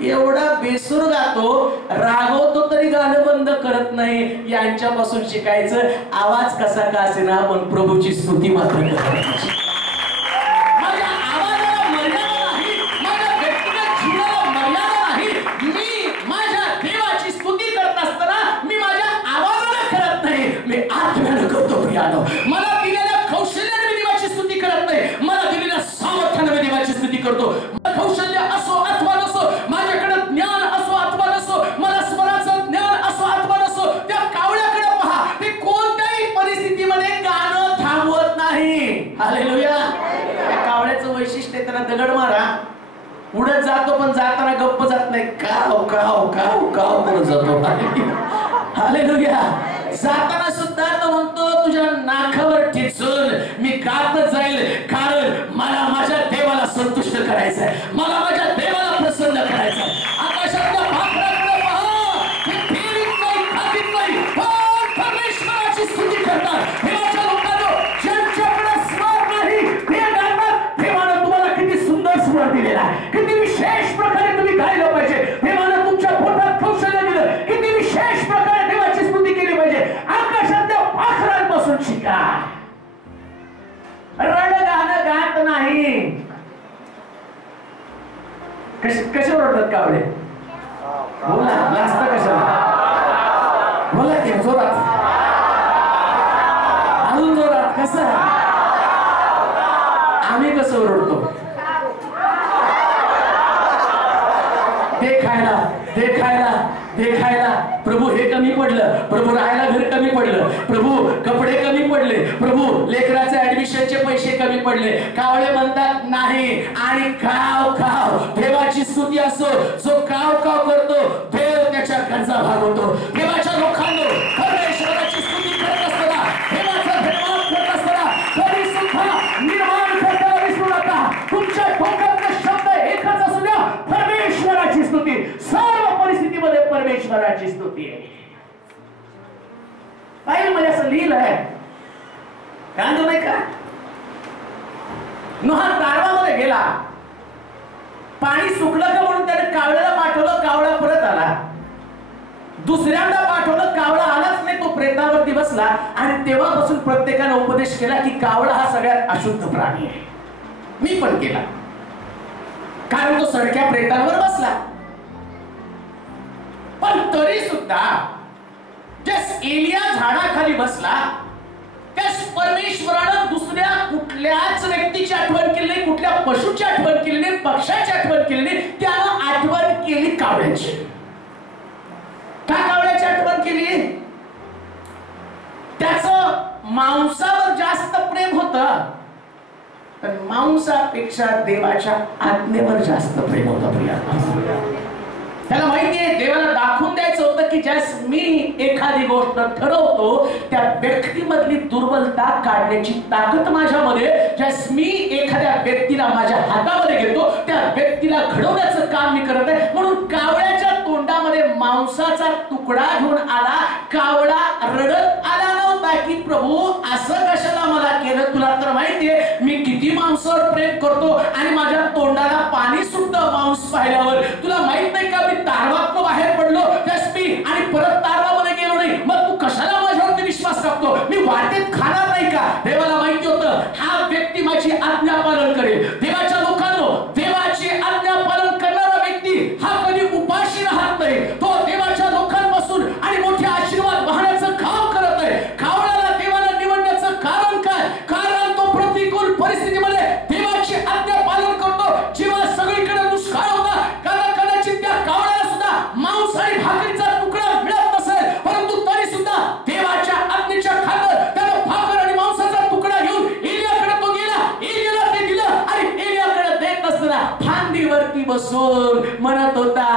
एवढा बेसूर गातो, रागवतो तरी गाणं बंद करत नाही. यांच्यापासून शिकायचं, आवाज कसा का असेना पण प्रभूची स्तुती मात्र करायची. माझ्या आवाजाला मर्यादा नाही, माझ्या व्यक्तिगत जीवनाला मर्यादा नाही. मी माझ्या देवाची स्तुती करत असताना मी माझ्या आवाजाला करत नाही, मी आत्म्यानं करतो. प्रियानो, मला दिलेल्या कौशल्याने मी देवाची स्तुती करत नाही, मला दिलेल्या सामर्थ्याने मी देवाची स्तुती करतो. कौशल्य असो अथवा नसो, माझ्याकडे ज्ञान असो अथवा नसो, मला स्वराचं ज्ञान असो अथवा नसो, त्या कावळ्याकडे पहा, ते कोणत्याही परिस्थितीमध्ये गाणं थांबवत नाही. हालेलुया. त्या कावळ्याचं वैशिष्ट्य, त्याला दगड मारा, उडत जातो पण जाताना गप्प जात नाही, काव काव काव काव करत जातो. हालेलुया. जाताना सुद्धा तो म्हणतो, तुझ्या नाकावर ठेचून मी गातच जाईल, कारण मला माझ्या देवाला संतुष्ट करायचं आहे, मला माझ्या देवाला प्रसन्न करायचं आहे. आकाशातल्या पाखराकडे पहा, ते फिरत नाही, खातीत नाही, पण परमेश्वराची स्तुती करतात. देवाच्या लोकांनो, ज्यांच्याकडे स्वर नाही ते गातात. देवानं तुम्हाला किती सुंदर स्वर दिलेला आहे, किती विशेष प्रकारे तुम्ही गायलं पाहिजे. देवानं तुमच्या पोटात कौशल्य दिलं, किती विशेष प्रकारे देवाची स्तुती केली पाहिजे. आकाशातल्या पाखरांपासून शिका. रड गाणं गात नाही. कसे ओरडतात कावळे? बोला, लाजता कशाला? बोला की जोरात, अजून जोरात. कसं आम्ही कसं ओरडतो? देखायला देखायला देखायला. प्रभू हे कमी पडलं, प्रभू राहायला घर कमी पडलं, प्रभू कपडे कमी पडले, प्रभू लेकराचे ऍडमिशनचे पैसे कमी पडले. कावळे म्हणतात नाही. आणि काव काव देवाची स्तुती असो, जो काव काव करतो देव त्याच्या गरजा भागवतो. देवाच्या लोकांनो, परमेश्वराची स्तुती करत असताना, देवाचा धन्यवाद करत असताना कधी सुद्धा निर्माण करताना विसरू नका. तुमच्या डोक्यातले शब्द एकच असू द्या, परमेश्वराची स्तुती. सर्व परिस्थितीमध्ये परमेश्वराची स्तुती आहे. बाईबलमध्ये असं लिहिलं आहे, कांदो नाही का, नोहा तारवामध्ये गेला, पाणी सुकलं का म्हणून त्याने कावळ्याला पाठवलं, कावळा परत आला. दुसऱ्यांदा पाठवलं, कावळा आलाच नाही, तो प्रेतावरती बसला. आणि तेव्हापासून प्रत्येकाने उपदेश केला की कावळा हा सगळ्यात अशुद्ध प्राणी आहे. मी पण केला, कारण तो सडक्या प्रेतांवर बसला. पण तरी सुद्धा जस एलिया झाडाखाली बसला, त्यास परमेश्वरानं दुसऱ्या कुठल्याच व्यक्तीची आठवण केली नाही, कुठल्या पशुची आठवण केली नाही, पक्षाची आठवण केली नाही. त्यानं आठवण केली कावळ्याची. का कावळ्याची आठवण केली? त्याचं मांसावर जास्त प्रेम होतं, पण मांसापेक्षा देवाच्या आज्ञेवर जास्त प्रेम होतं. प्रिया, त्याला माहितीये देवाला दाखवून द्यायचं होतं की ज्यास मी एखादी गोष्ट ठरवतो, त्या व्यक्तीमधली दुर्बलता काढण्याची ताकद माझ्यामध्ये, ज्यास मी एखाद्या व्यक्तीला माझ्या हातामध्ये घेतो, त्या व्यक्तीला घडवण्याचं काम मी करत आहे. म्हणून कावळ्याच्या तोंडामध्ये मांसाचा तुकडा घेऊन आला. कावळा रडत आला नव्हता की प्रभू असं कशाला मला केलं, तुला तर माहितीये मी किती मांसावर प्रेम करतो आणि माझ्या तोंडाला पाणी सुद्धा मांस पाहिल्यावर. तुला माहित नाही का मी तारवातनं बाहेर पडलो, त्यास मी आणि परत तारवामध्ये गेलो नाही, मग तू कशाला माझ्यावरती विश्वास टाकतो? मी वाटेत खाणार नाही का? देवाला माहिती होतं हा व्यक्ती माझी आज्ञा पालन करेल. देवाच्या लोकांनो, देवाची आज्ञा पालन करणारा व्यक्ती हा कधी उपाशी राहत नाही. तो देवाच्या लोकांपासून आणि मोठे आशीर्वाद वाहण्याचं काम करत आहे. कावळ्याला देवाला निवडण्याचं कारण काय? कारण तो प्रतिकूल परिस्थितीमध्ये देवाची आज्ञा पालन करतो. जेव्हा सगळीकडे दुष्काळ होता, कदाचित त्या कावळ्याला सुद्धा मांस आणि भाकरीचा तुकडा मिळत नसेल, परंतु तरी सुद्धा देवाच्या आज्ञेच्या खातर त्यानं भाकर आणि मांसाचा तुकडा घेऊन एलियाकडे तो गेला. एलियाला ते दिलं आणि एलियाकडे देत असताना फांदीवरती बसून म्हणत होता,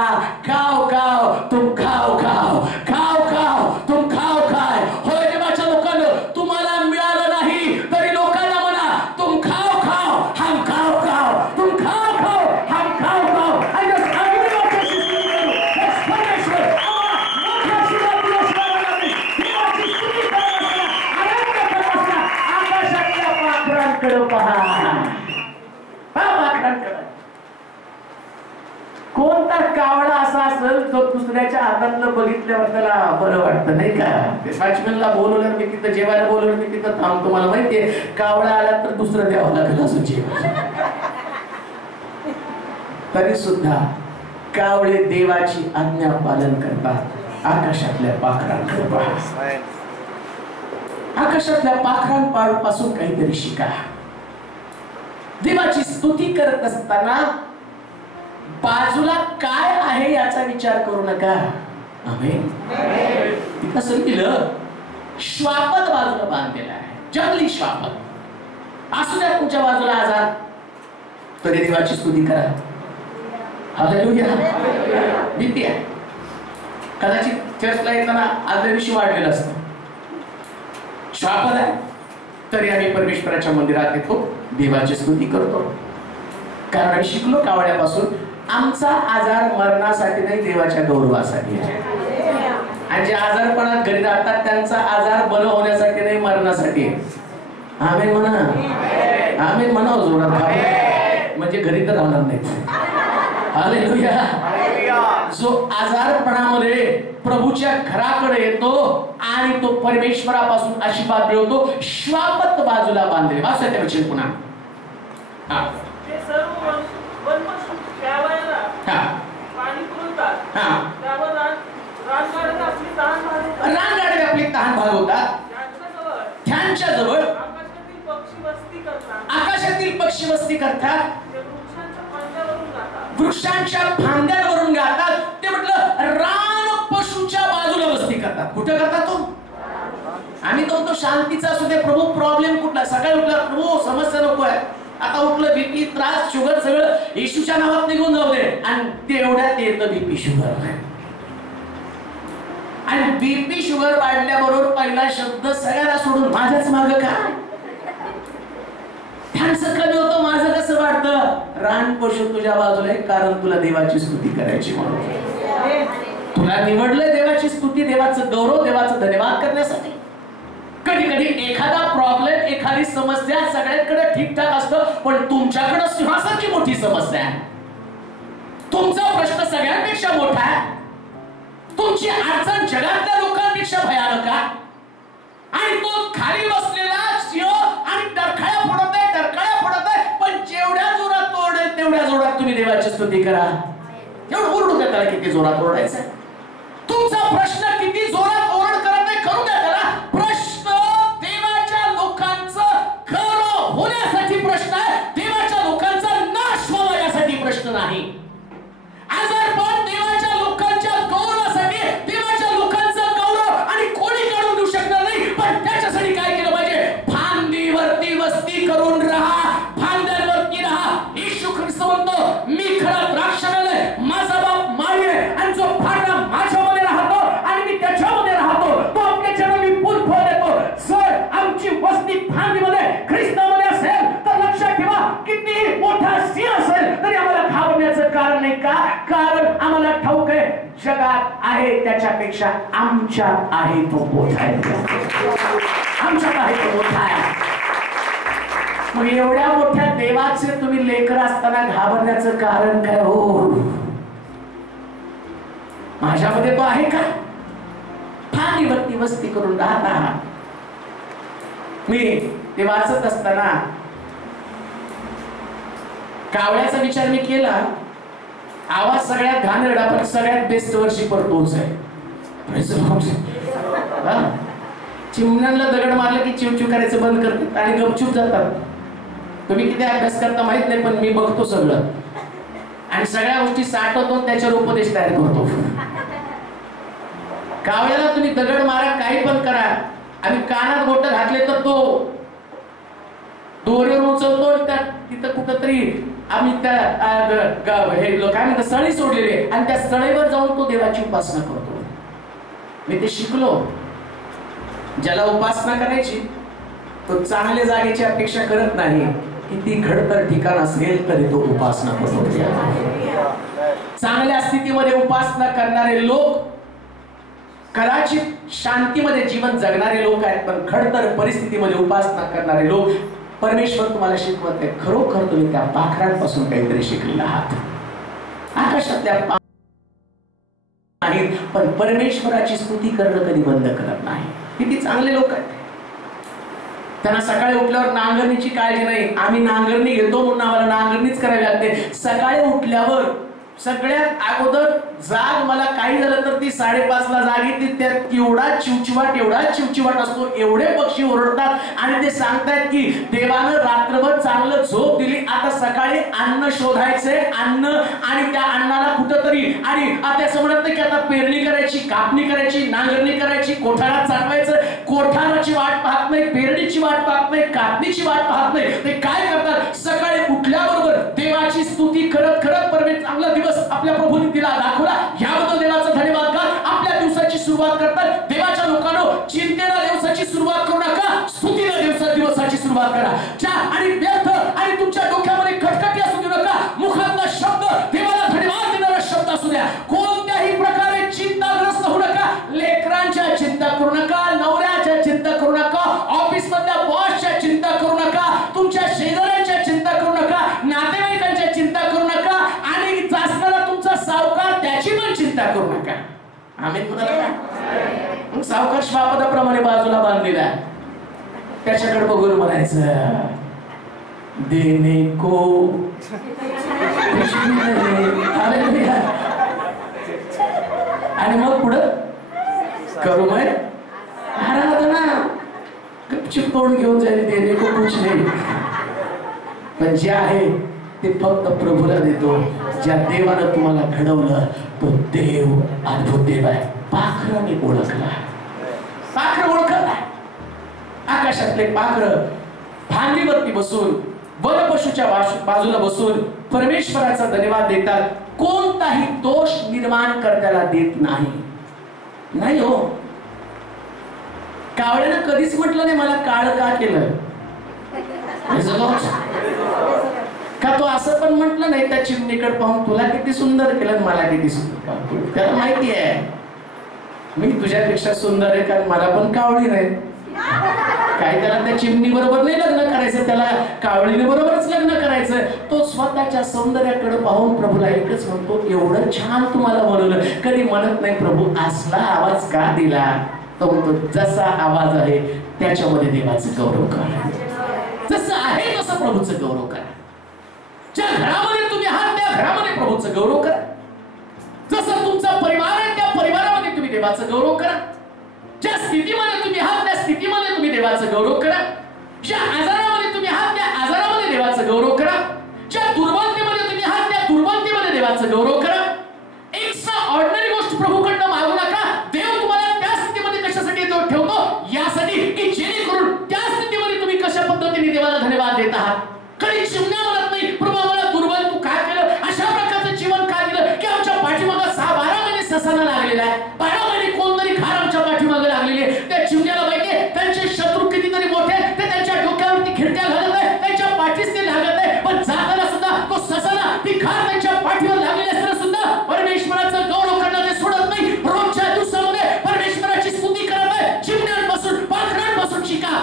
खाव खाव तुम खाव खाव, खाव खाव तुम खाव खाय. होय देवाच्या लोकांनो, तुम्हाला मिळालं नाही तरी लोकांना म्हणा तुम खाव खाव, हम पाखरांकडे पहा, पाखरांकडे. कोणता कावळा असा असेल जो दुसऱ्याच्या हातातलं बघितल्यावर त्याला बरं वाटतं नाही का? वॉचमॅनला बोलवलं, मी तिथं जेवायला बोलवलं, मी तिथं थांबतो. मला माहितीये कावळा आला तर दुसरं द्यावं लागेल असं जेवण. तरी सुद्धा कावळे देवाची आज्ञा पालन करतात. आकाशातल्या पाखरांकडे पहा, आकाशातल्या पाखरांपासून काहीतरी शिका. देवाची स्तुती करत असताना बाजूला काय आहे याचा विचार करू नका. आमेन. कसं केलं? श्वापद बाजूला बांधलेला आहे, जंगली श्वापद. असू द्या तुमच्या बाजूला आजार, तरी देवाची स्तुती करा. हालेलुया. भीती आहे. कदाचित चर्चला येताना आदल्या दिवशी वाढलेलं असतं. श्वापद आहे तरी आम्ही परमेश्वराच्या मंदिरात येतो, देवाची स्तुती करतो. कारण आम्ही शिकलो कावळ्यापासून, आमचा आजार मरणासाठी नाही, देवाच्या गौरवासाठी आहे. आणि जे आजारपणात घरी राहतात त्यांचा आजार बरं होण्यासाठी नाही, मरणासाठी आहे. आमेन म्हणा, आमेन म्हणा जोरात, म्हणजे घरी तर राहणार नाही. हालेलुया. जो आजारपणामध्ये प्रभूच्या घराकडे येतो आणि तो परमेश्वरापासून आशीर्वाद मिळवतो, श्वापद बाजूला बांधले. वाचा त्या वचन पुन्हा. रानगाडे आपले तहान भागवतात, त्यांच्या जवळ आकाशातील पक्षी वस्ती करतात, वृक्षांच्या फांद्यांवरून गातात. ते म्हटलं रान पशूच्या बाजूला वस्ती करतात. कुठे करतात तो? आम्ही तो शांतीचा असू दे, प्रभू प्रॉब्लेम कुठला? सकाळी उठला प्रभू समस्या नको आहे, आता उठलं बीपी त्रास शुगर सगळं येशूच्या नावात निघून जाऊ दे. आणि तेवढ्यात येतं बीपी शुगर. आणि बीपी शुगर वाढल्याबरोबर पहिला शब्द सगळ्याला सोडून माझ्याच माग काय? त्यांचं कमी होतं, माझं कसं वाटतं? रान पशु तुझ्या बाजूला आहे, कारण तुला देवाची स्तुती करायची म्हणून तुला निवडलंय. देवाची स्तुती, देवाचं गौरव, देवाचं धन्यवाद करण्यासाठी. कधी कधी एखादा प्रॉब्लेम, एखादी समस्या सगळ्यांकडे ठीकठाक असतं, पण तुमच्याकडे सिंहासारखी मोठी समस्या आहे. तुमचा प्रश्न सगळ्यांपेक्षा मोठा आहे. तुमची अडचण जगातल्या लोकांपेक्षा भयानक आहे. आणि तो खाली बसलेला सिंह आणि डरकाळ्या फोडत आहे, डरकाळ्या फोडत आहे, पण जेवढ्या जोरात ओरडेल तेवढ्या जोरात तुम्ही देवाची स्तुती करा. एवढं ओरडू द्या त्याला, किती जोरात ओरडायचं. तुमचा प्रश्न किती जोरात ओरड करत नाही, करू द्या त्याला. प्रश्न देवाच्या लोकांचं खरं होण्यासाठी प्रश्न आहे, देवाच्या लोकांचा नाश व्हावा यासाठी प्रश्न नाही. आजारपण देवाच्या लोकांच्या गौरवासाठी, देवाच्या लोकांचा गौरव आणि कोणी काढून देऊ शकणार नाही. पण त्याच्यासाठी काय केलं पाहिजे? फांदीवरती वस्ती करून राहा, फांद्यांवरती राहा. येशू ख्रिस्त म्हणतो, मी खरा द्राक्षावळ आहे, माझा बाप माळी आहे, आणि जो फांदा माझ्यामध्ये राहतो आणि मी त्याच्यामध्ये राहतो, तो आपल्याच्यानं मी फुल देतो. जर आमची वस्ती फांदीमध्ये ख्रिस्तामध्ये असेल तर लक्षात ठेवा, किती मोठा सिंह असेल तरी आम्हाला घाबरण्याचं कारण नाही. का? कारण आम्हाला ठाऊक आहे जगात आहे त्याच्यापेक्षा आमच्यात आहे तो मोठा आहे. आमच्यात आहे तो मोठा आहे. मग एवढ्या मोठ्या देवाचे तुम्ही लेकर असताना घाबरण्याचं कारण काय? हो, माझ्यामध्ये तो आहे का? फांदीवरती वस्ती करून राहत आहात. मी ते वाचत असताना कावळ्याचा विचार मी केला. आवाज सगळ्यात घाणेरडा पण सगळ्यात बेस्ट वर्षीपर तोच आहे. चिमण्यांना दगड मारलं की चिवचिव करायचं बंद करतात आणि गपचूप जातात. तुम्ही किती अभ्यास करता माहित नाही, पण मी बघतो सगळं आणि सगळ्या गोष्टी साठवतो, त्याच्यावर उपदेश तयार करतो. कावळ्याला तुम्ही दगड मारा, काही पण करा, आणि कानात बोट घातले तर तो दोरीवर उचलतो. तिथं कुठंतरी आम्ही त्या हे काय म्हणतात सळी सोडलेली आहे, आणि त्या सळीवर जाऊन तो देवाची उपासना करतो. मी ते शिकलो. ज्याला उपासना करायची तो चांगल्या जागेची अपेक्षा करत नाही. किती खडतर ठिकाण असेल तरी तो उपासना करतो. चांगल्या स्थितीमध्ये उपासना करणारे लोक कदाचित शांतीमध्ये जीवन जगणारे लोक आहेत, पण खडतर परिस्थितीमध्ये उपासना करणारे लोक परमेश्वर तुम्हाला शिकवत आहे, खरोखर तुम्ही त्या पाखरांपासून काहीतरी शिकलेला आहात. आकाशातल्या आहेत, पण परमेश्वराची स्तुती करणं कधी बंद करत नाही. किती चांगले लोक आहेत. त्यांना सकाळी उठल्यावर नांगरणीची काळजी नाही. आम्ही नांगरणी घेतो म्हणून आम्हाला नांगरणीच करावी लागते. सकाळी उठल्यावर सगळ्यात अगोदर जाग, मला काही झालं तर ती 5:30ला जाग येते. त्यात एवढा चिवचिवाट असतो, एवढे पक्षी ओरडतात आणि ते सांगतात की देवानं रात्रभर चांगलं झोप दिली, आता सकाळी अन्न शोधायचंय, अन्न, आणि त्या अन्नाला कुठंतरी, आणि आता असं म्हणत नाही की आता पेरणी करायची, कापणी करायची, नांगरणी करायची, कोठारात चालवायचं. कोठाराची वाट पाहत नाही, पेरणीची वाट पाहत नाही, कापणीची वाट पाहत नाही. ते काय करतात, सकाळी उठल्याबरोबर देवाची स्तुती करत करत परमेश्वर चांगला दिवस आपल्या प्रभूंनी दिला, दाखवला, याबद्दल देवाचा धन्यवाद कर. आपल्या दिवसाची सुरुवात करतात. देवाच्या लोकांनो, चिंतेला दिवसाची सुरुवात करू नका, स्तुतीला दिवसाची सुरुवात करा. आणि व्यर्थ आणि तुमच्या डोक्यामध्ये खटखटी असू देऊ नका. मुखातला शब्द देवाला धन्यवाद देणारा शब्द असू द्या. कोणत्याही प्रकारे चिंताग्रस्त होऊ नका. लेकरांच्या चिंता करू नका, नवऱ्याच्या चिंता करू नका, ऑफिस मधल्या बॉसच्या चिंता करू नका, तुमच्या शेजाऱ्यांच्या चिंता करू नका, नातेवाईकांच्या चिंता करू नका, आणि असणारा तुमचा सावकार त्याची पण चिंता करू नका. आम्ही म्हणाला सावकार श्वापदाप्रमाणे बाजूला बांधलेला, त्याच्याकडे बघून म्हणायचं, देने को आणि मग पुढं करू मग आराधना गपचूप तोंड घेऊन जाईल. देने को कुछ नाही, पण जे आहे ते फक्त प्रभूला देतो. ज्या देवानं तुम्हाला घडवलं तो देव अद्भुत देव आहे. पाखराने ओळखला, पाखर ओळखला. आकाशातले पाखर भांगीवरती बसून, वनपशूच्या बाजूला बसून परमेश्वराचा धन्यवाद देतात. कोणताही दोष निर्माण करण्याला देत नाही. हो, कावळ्यानं कधीच म्हटलं नाही मला काळ का केलं, का तो असं पण म्हटलं नाही त्या चिमणीकडे पाहून तुला किती सुंदर केलं, मला किती सुंदर. त्याला माहिती आहे मी तुझ्यापेक्षा सुंदर आहे, कारण मला पण कावळी नाही. काय त्याला त्या चिमणी बरोबर नाही लग्न करायचं, त्याला कावळीने बरोबरच लग्न करायचं. तो स्वतःच्या सौंदर्याकडे पाहून प्रभूला एकच म्हणतो, एवढं छान तुम्हाला बनवलं. कधी म्हणत नाही प्रभू असला आवाज का दिला. तो म्हणतो जसा आवाज आहे त्याच्यामध्ये देवाचं गौरव करा, जसं आहे तसं प्रभूचं गौरव करा. ज्या घरामध्ये तुम्ही आहात त्या घरामध्ये प्रभूचं गौरव करा. जसं तुमचा परिवार आहे त्या परिवारामध्ये तुम्ही देवाचं गौरव करा. ज्या स्थितीमध्ये तुम्ही आहात त्या स्थितीमध्ये तुम्ही देवाचं गौरव करा. ज्या आजारामध्ये तुम्ही आहात त्या आजारामध्ये देवाचं गौरव करा. ज्या दुर्बलतेमध्ये तुम्ही आहात त्या दुर्बलतेमध्ये देवाचं गौरव करा. एक्स्ट्रा ऑर्डिनरी गोष्ट प्रभूकडनं मागू नका. देव तुम्हाला त्या स्थितीमध्ये कशासाठी ठेवतो, यासाठी की जेणेकरून त्या स्थितीमध्ये तुम्ही कशा पद्धतीने देवाला धन्यवाद देत आहात. कधी चिमण्या म्हणत नाही प्रभू आम्हाला दुर्बल तू काय केलं, अशा प्रकारचं जीवन काय दिलं की आमच्या पाठीमागं 6-12 महिने ससाना लागलेला आहे, 12 महिने कोणतरी खार आमच्या पाठीमागं लागलेली आहे. त्या चिमण्याला माहितीये त्यांचे शत्रू कितीतरी मोठे, ते त्यांच्या डोक्यावरती खिडक्या घालत आहे, त्यांच्या पाठीस ते लागत आहे, पण जाताना सुद्धा तो ससाना ती खार त्यांच्या पाठीवर लागलेली असताना सुद्धा परमेश्वराचं गौरव करणं ते सोडत नाही. रोजच्या दिवसामध्ये परमेश्वराची स्तुती करत आहे. चिमण्यांपासून पाखरांपासून शिका.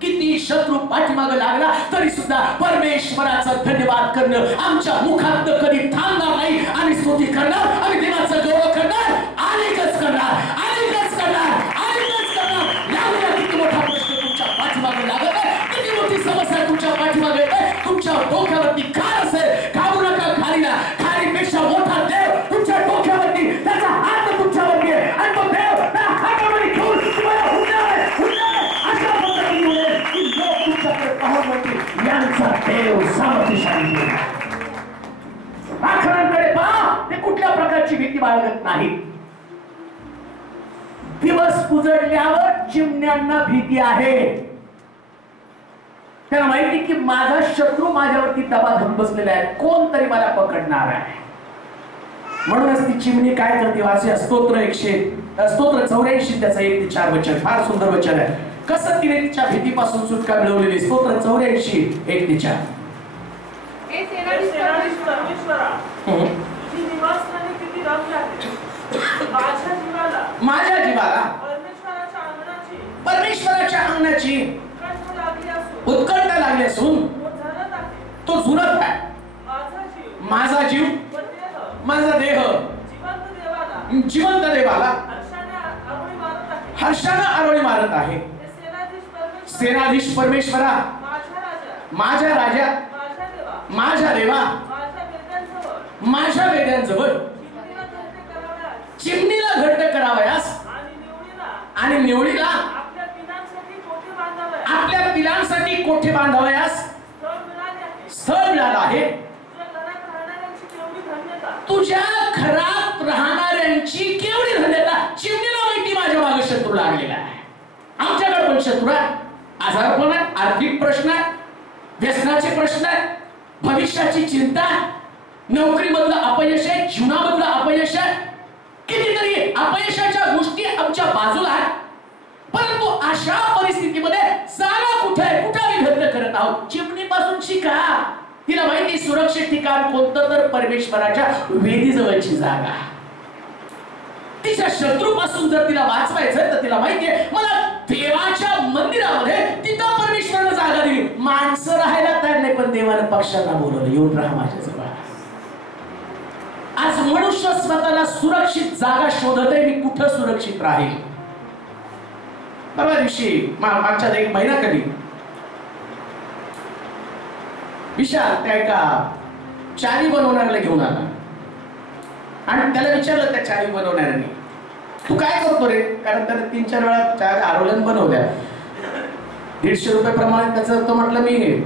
किती शत्रू पाठीमागे लागला तरी सुद्धा परमेश्वराचं धन्यवाद करणं आमच्या मुखात कधी थांबणार नाही. आम्ही स्तुती करणार, आम्ही देवाचं गौरव करणार, अनेकच करणार, अनेकच करणार, अनेकच करणार. यामुळे किती मोठा प्रश्न तुमच्या पाठीमागे लागत आहे, किती मोठी समस्या तुमच्या पाठीमागे येत आहे, तुमच्या डोक्यावरती खार असेल, घाबरू नका. खालीला खारीपेक्षा मोठा देव तुमच्या डोक्यावरती, त्याचा हात तुमच्यावरती आहे आणि तो देव त्या हातामध्ये घेऊन तुम्हाला अशा पद्धतीने यांचा देव सामर्थ्यशाली. पाखरांकडे पहा, ते कुठल्या प्रकारची भीती बाळगत नाही. दिवस उजडल्यावर चिमण्यांना भीती आहे. त्यांना माहिती की माझा शत्रू माझ्यावरती दबा धरून बसलेला आहे, कोणतरी मला पकडणार आहे. म्हणूनच ती चिमणी काय करते, वाचूया स्तोत्र 84 त्याचं 1 ते 4 वचन, फार सुंदर वचन आहे. कसं तिने तिच्या भीतीपासून सुटका मिळवलेली. स्तोत्र 84 1 ते 4. माझ्या जीवाला परमेश्वराच्या अंगणाची उत्कंठा लागली असून तो झुरत आहे. माझा जीव माझा देह जिवंत देवाला हर्षाने आरोळी मारत आहे. सेनाधीश परमेश्वरा, माझ्या राजा, माझ्या देवा, माझ्या वेद्यांजवळ चिमणीला घट्ट करावयास आणि निवडीला आपल्या पिलांसाठी कोठे बांधावयास स्थळ मिळालं आहे. तुझ्या घरात राहणाऱ्यांची केवढी धन्यता. चिमणीला माहिती माझ्या मागे शत्रू लागलेला आहे. आमच्याकडे पण शत्रू आहे. आजारपण आहे, आर्थिक प्रश्न आहे, व्यसनाचे प्रश्न आहे, भविष्याची चिंता, नोकरीमधलं अपयश आहे, जीवनामधलं अपयश आहे, कितीतरी अपयशाच्या गोष्टी आमच्या बाजूला आहेत. परंतु अशा परिस्थितीमध्ये जागा कुठे आहे, कुठे आम्ही धन्य करत आहोत. चिमणीपासून शिका. तिला माहिती सुरक्षित ठिकाण कोणतं, तर परमेश्वराच्या वेदीजवळची जागा. तिच्या शत्रूपासून जर तिला वाचवायचं तर तिला माहितीये मला देवाच्या मंदिरामध्ये तिथं परमेश्वरानं जागा दिली. माणसं राहायला तयार नाही, पण देवानं पक्षांना बोलवलं, येऊन राहा माझ्याजवळ. आज मनुष्य स्वतःला सुरक्षित जागा शोधत आहे. मी कुठं सुरक्षित राहील. परवा दिवशी मागच्या एक महिना कधी विशाल त्या एका चावी बनवणाऱ्याला घेऊन आला आणि त्याला विचारलं त्या चावी बनवणाऱ्याने, तू काय करतो रे? कारण त्याने 3-4 वेळा चावी हरवल्यान बनवल्या. 150 रुपये प्रमाणे त्याचं. तो म्हटलं मी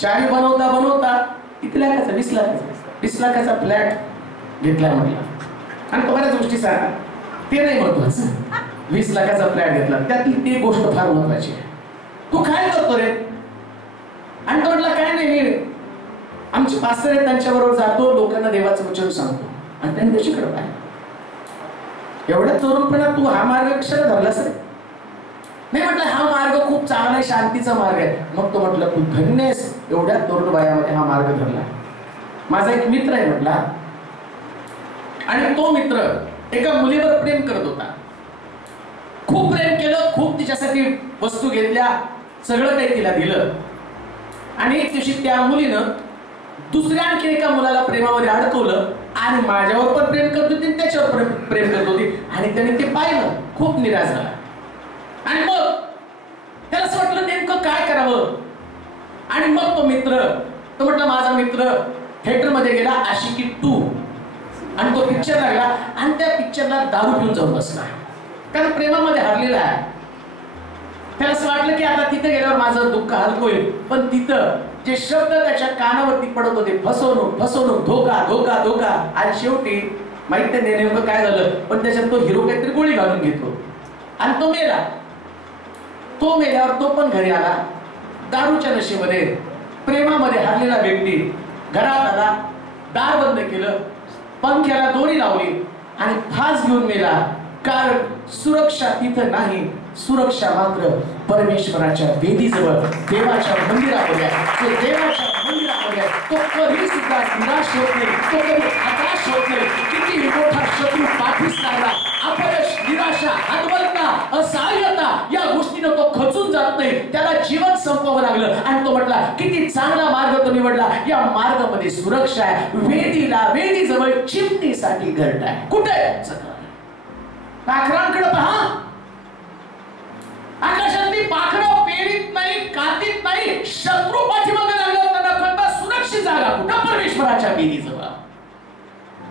चावी बनवता बनवता किती लाखाचा? 20 लाखाचा. 20 लाखाचा फ्लॅट घेतला म्हटलं. आणि तो बऱ्याच गोष्टी सांगा, ते नाही महत्वाचं. 20 लाखाचा फ्लॅट घेतला, त्यातली ती गोष्ट फार महत्वाची आहे. तू काय करतो रे? आणि तो म्हटलं काय नाही, मी आमचे पास्टर आहेत त्यांच्याबरोबर जातो, लोकांना देवाचं वचन सांगतो. आणि त्यांनी त्याच्याकडे पाहिलं. एवढ्या तरुणपणात तू हा मार्ग कशाला धरलास रे? नाही म्हटलं हा मार्ग खूप चांगला आहे, शांतीचा मार्ग आहे. मग तो म्हटलं तू धन्य आहेस, एवढ्या तरुण वयामध्ये हा मार्ग धरला. माझा एक मित्र आहे म्हटला, आणि तो मित्र एका मुलीवर प्रेम करत होता. खूप प्रेम केलं, खूप तिच्यासाठी वस्तू घेतल्या, सगळं काही तिला दिलं. आणि एक दिवशी त्या मुलीनं दुसऱ्या आणखी एका मुलाला प्रेमामध्ये अडकवलं आणि माझ्यावर पण प्रेम करत होती, त्याच्यावर प्रेम करत होती. आणि त्याने ते पाहिलं, खूप निराश झाला. आणि मग त्याला असं वाटलं नेमकं काय करावं. आणि मग तो मित्र, तो म्हटलं माझा मित्र थिएटर मध्ये गेला आशिकी 2, आणि तो पिक्चर लागला आणि त्या पिक्चरला दारू पिऊन जाऊन बसला, कारण प्रेमामध्ये हरलेला आहे. त्याला असं वाटलं की आता तिथे गेल्यावर माझं दुःख हलकं होईल. पण तिथं जे शब्द त्याच्या कानावरती पडत होते, फसवणूक फसवणूक, धोका धोका धोका. आज शेवटी माहित नाही नेमकं काय झालं, पण त्याच्यात तो हिरो काहीतरी गोळी घालून घेतो आणि तो मेला. तो मेल्यावर तो पण घरी आला, दारूच्या नशेमध्ये, प्रेमामध्ये हरलेला व्यक्ती घरात आला, दार बंद केलं, पंख्याला दोरी लावली आणि फास घेऊन मेला. कारण सुरक्षा तिथं नाही, सुरक्षा मात्र परमेश्वराच्या वेदीजवळ, देवाच्या मंदिरामध्ये. तो देवाच्या मंदिरामध्ये तो कधी सुद्धा निराश होत नाही, तो कधी हताश होत नाही. किती मोठा शत्रू पाठीस लागला, अपयश, निराशा, हतबलता, असहाय्यता या गोष्टीनं तो खचून जात नाही. त्याला जीवन संपवावं लागलं आणि तो म्हटला किती चांगला मार्ग तो निवडला. या मार्गामध्ये सुरक्षा आहे. वेदीला, वेदीजवळ चिमणीसाठी घरट आहे. कुठे आहे? पाखरांकडे पहा. आकाशातली पाखरं पेरीत नाही, कातीत नाही. शत्रू पाठीमागे लागला, त्यांना कळतं सुरक्षित जागा कुठं? परमेश्वराच्या वेदीजवळ.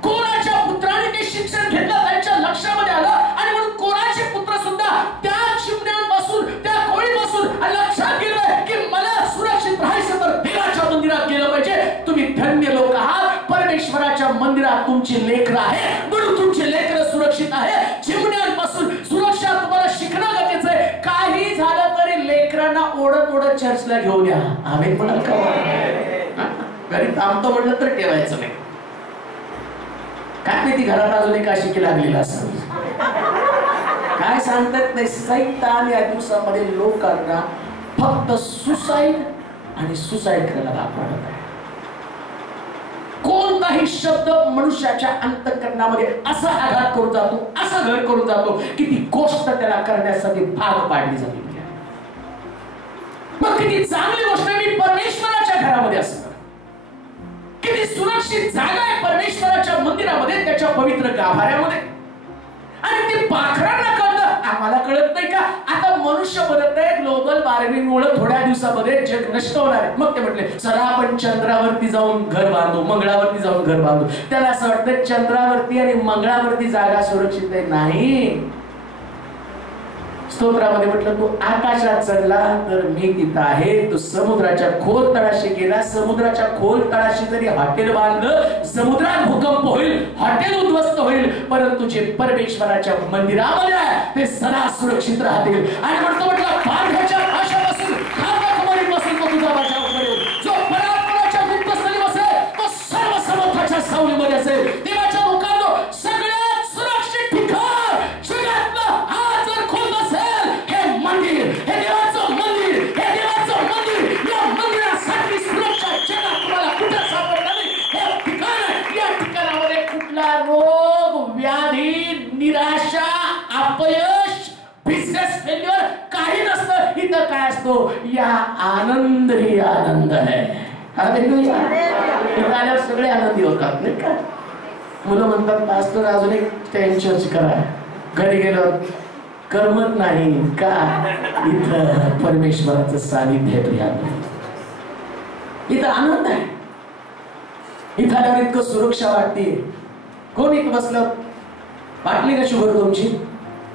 कोराच्या पुत्राने ते शिक्षण घेतलं, त्यांच्या लक्षामध्ये आलं आणि म्हणून कोराचे पुत्र सुद्धा त्या चिमण्यांपासून, त्या कोळीपासून लक्षात गेलं की मला सुरक्षित राहायचं तर देवाच्या मंदिरात गेलं पाहिजे. तुम्ही धन्य लोक आहात, परमेश्वराच्या मंदिरात तुमची लेकरं आहे, म्हणून तुमची लेकरं सुरक्षित आहे. चिमण्यांपासून सुरक्षा तुम्हाला शिकणं गरजेचं आहे. काही झालं तरी लेकरांना ओढत ओढत चर्चला घेऊन या. आम्ही म्हणाल का घरी थांबतो म्हटलं तर ठेवायचं नाही. काय माहिती घरात अजून एक आशिकी लागलेला असं काय सांगतात नाही. सैतान या दिवसामध्ये लोकांना फक्त सुसाईड आणि सुसाईड करायला वापरत आहे. कोणताही शब्द मनुष्याच्या अंतःकरणामध्ये असा आघात करून जातो, असा घर करून जातो की ती गोष्ट त्याला करण्यासाठी भाग पाडली जाते. मग मग किती चांगली गोष्ट आहे, मी परमेश्वराच्या घरामध्ये असणार. किती सुरक्षित जागा आहे परमेश्वराच्या मंदिरामध्ये, त्याच्या पवित्र गाभाऱ्यामध्ये. आणि ते पाखरांना कळलं, आम्हाला कळत नाही का? आता मनुष्य बनत आहे, ग्लोबल वॉर्मिंग मुळे थोड्या दिवसामध्ये जग नष्ट होणार आहे. मग ते म्हटले चला आपण चंद्रावरती जाऊन घर बांधू, मंगळावरती जाऊन घर बांधू. त्याला असं वाटतं चंद्रावरती आणि मंगळावरती जागा सुरक्षित आहे. नाही, स्तोत्रामध्ये म्हटलं तू आकाशात चढला तर मी तिथं आहे. तू समुद्राच्या खोल तळाशी गेला, समुद्राच्या खोल तळाशी जरी हॉटेल बांधलं, समुद्रात भूकंप होईल, हॉटेल उद्ध्वस्त होईल, परंतु जे परमेश्वराच्या मंदिरामध्ये आहे ते सदा सुरक्षित राहतील. आणि म्हटलं पांढऱ्याच्या आशापासून खांबाखबरीपासून तो तुझा बचाव करेल. जो परात्पराच्या गुप्तस्थळी बसेल तो सर्व समर्थाच्या सावलीमध्ये असेल. देवाच्या लोकांनो, सगळ्यात सुरक्षित ठिकाण जगातलं हा जर खोल असेल, हे मंदिर, हे देवाचं मंदिर, हे देवाचं मंदिर. या मंदिरासाठी सुरक्षा जगात तुम्हाला कुठं सापडणार नाही. हे ठिकाण, या ठिकाणामध्ये कुठला रोग, व्याधी, निराशा, अपयश, बिझनेस फेल्युअर काही नसतं. इथं काय असतो? या आनंद ही आनंद आहे. हालेलुया. इथं आल्यावर सगळे आनंदी होतात नाही का? मुलं म्हणतात पास्टर अजून एक चर्च करा. घरी गेल्यावर करमत नाही का? इथं परमेश्वराचं सानिध्य आहे, इथं आनंद आहे. इथं आल्यावर इतकं सुरक्षा वाटते. कोण इथं बसलं? वाटली का शुगर तुमची?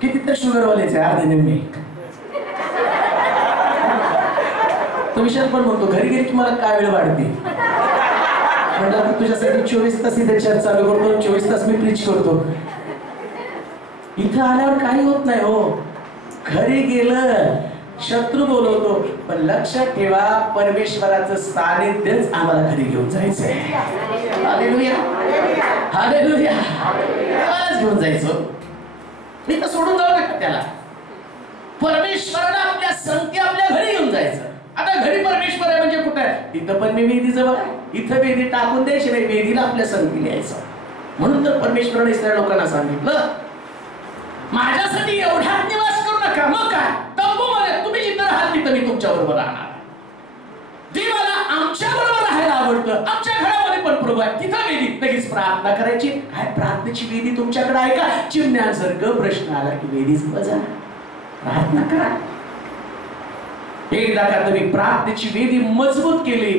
किती तर शुगर वालेच आहे अर्धे निम्मे. तो विषय पण म्हणतो घरी गेली की मला काय वेळ वाढते. म्हटलं तुझ्यासाठी 24 तास इथे चर्च चालू करतो, 24 तास मी प्रीच करतो. इथं आल्यावर काही होत नाही हो. घरी गेलं शत्रू बोलवतो, पण लक्षात ठेवा परमेश्वराचं सानिध्यच आम्हाला घरी घेऊन जायचंय. Hallelujah, hallelujah. घेऊन जायचं, मी तर सोडून जाऊ नका त्याला. परमेश्वराला आपल्या संगती आपल्या घरी घेऊन जायचं. आता घरी परमेश्वर आहे म्हणजे कुठं आहे? तिथं पण मी वेदी जवळ आहे. इथं वेदी टाकून द्यायची नाही, वेदीला आपल्या संगती यायचं. म्हणून तर परमेश्वराने इस्रायल लोकांना सांगितलं माझ्यासाठी एवढ्यात निवास करू नका. मग काय? तंबूमध्ये तुम्ही जिथं राहाल तिथं मी तुमच्या बरोबर राहणार. देवाला आमच्या बरोबर राहायला आवडतं. आमच्या घरामध्ये पण प्रभू आहे. तिथं वेदी लगेच प्रार्थना करायची. काय प्रार्थनेची वेदी तुमच्याकडे आहे का? चिमण्यासारखं प्रश्न आला की वेदीच बजा, प्रार्थना करा. एकदा का तुम्ही प्रार्थनेची वेदी मजबूत केली,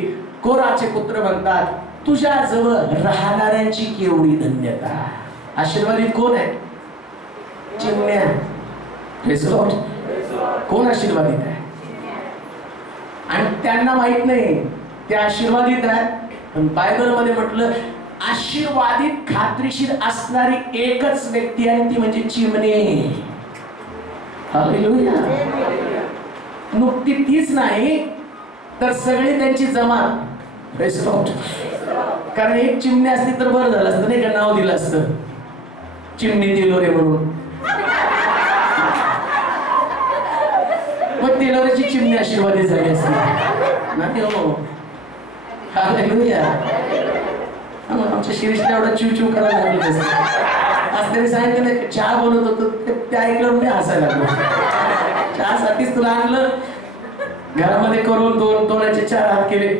कोराचे पुत्र म्हणतात तुझ्या जवळ राहणाऱ्यांची केवढी धन्यता. आशीर्वादित कोण आहे? चिमण्या. कोण आशीर्वादित आहे? आणि त्यांना माहित नाही ते आशीर्वादित आहेत. पण बायबल मध्ये म्हटलं आशीर्वादित खात्रीशीर असणारी एकच व्यक्ती आहे, ती म्हणजे चिमणे. हालेलुया. नुकती तीच नाही तर सगळी त्यांची जमात. कारण एक चिमणी असती तर बरं झालं असतं नाही का? नाव दिलं असतं चिमणी तिलोरे म्हणून. मग तिलोरेची चिमणी आशीर्वादित झाली असती ना. हालेलुया. आमच्या शिरीषला एवढा चिव चिव करायला लागलं असतं. आज त्यांनी सांगितलं चहा बनवत होतो, ते ऐकलं मी हसायला लागलो. चहासाठीच तुला आणलं, घरामध्ये करून दोन तोड्याचे 4 हात केले,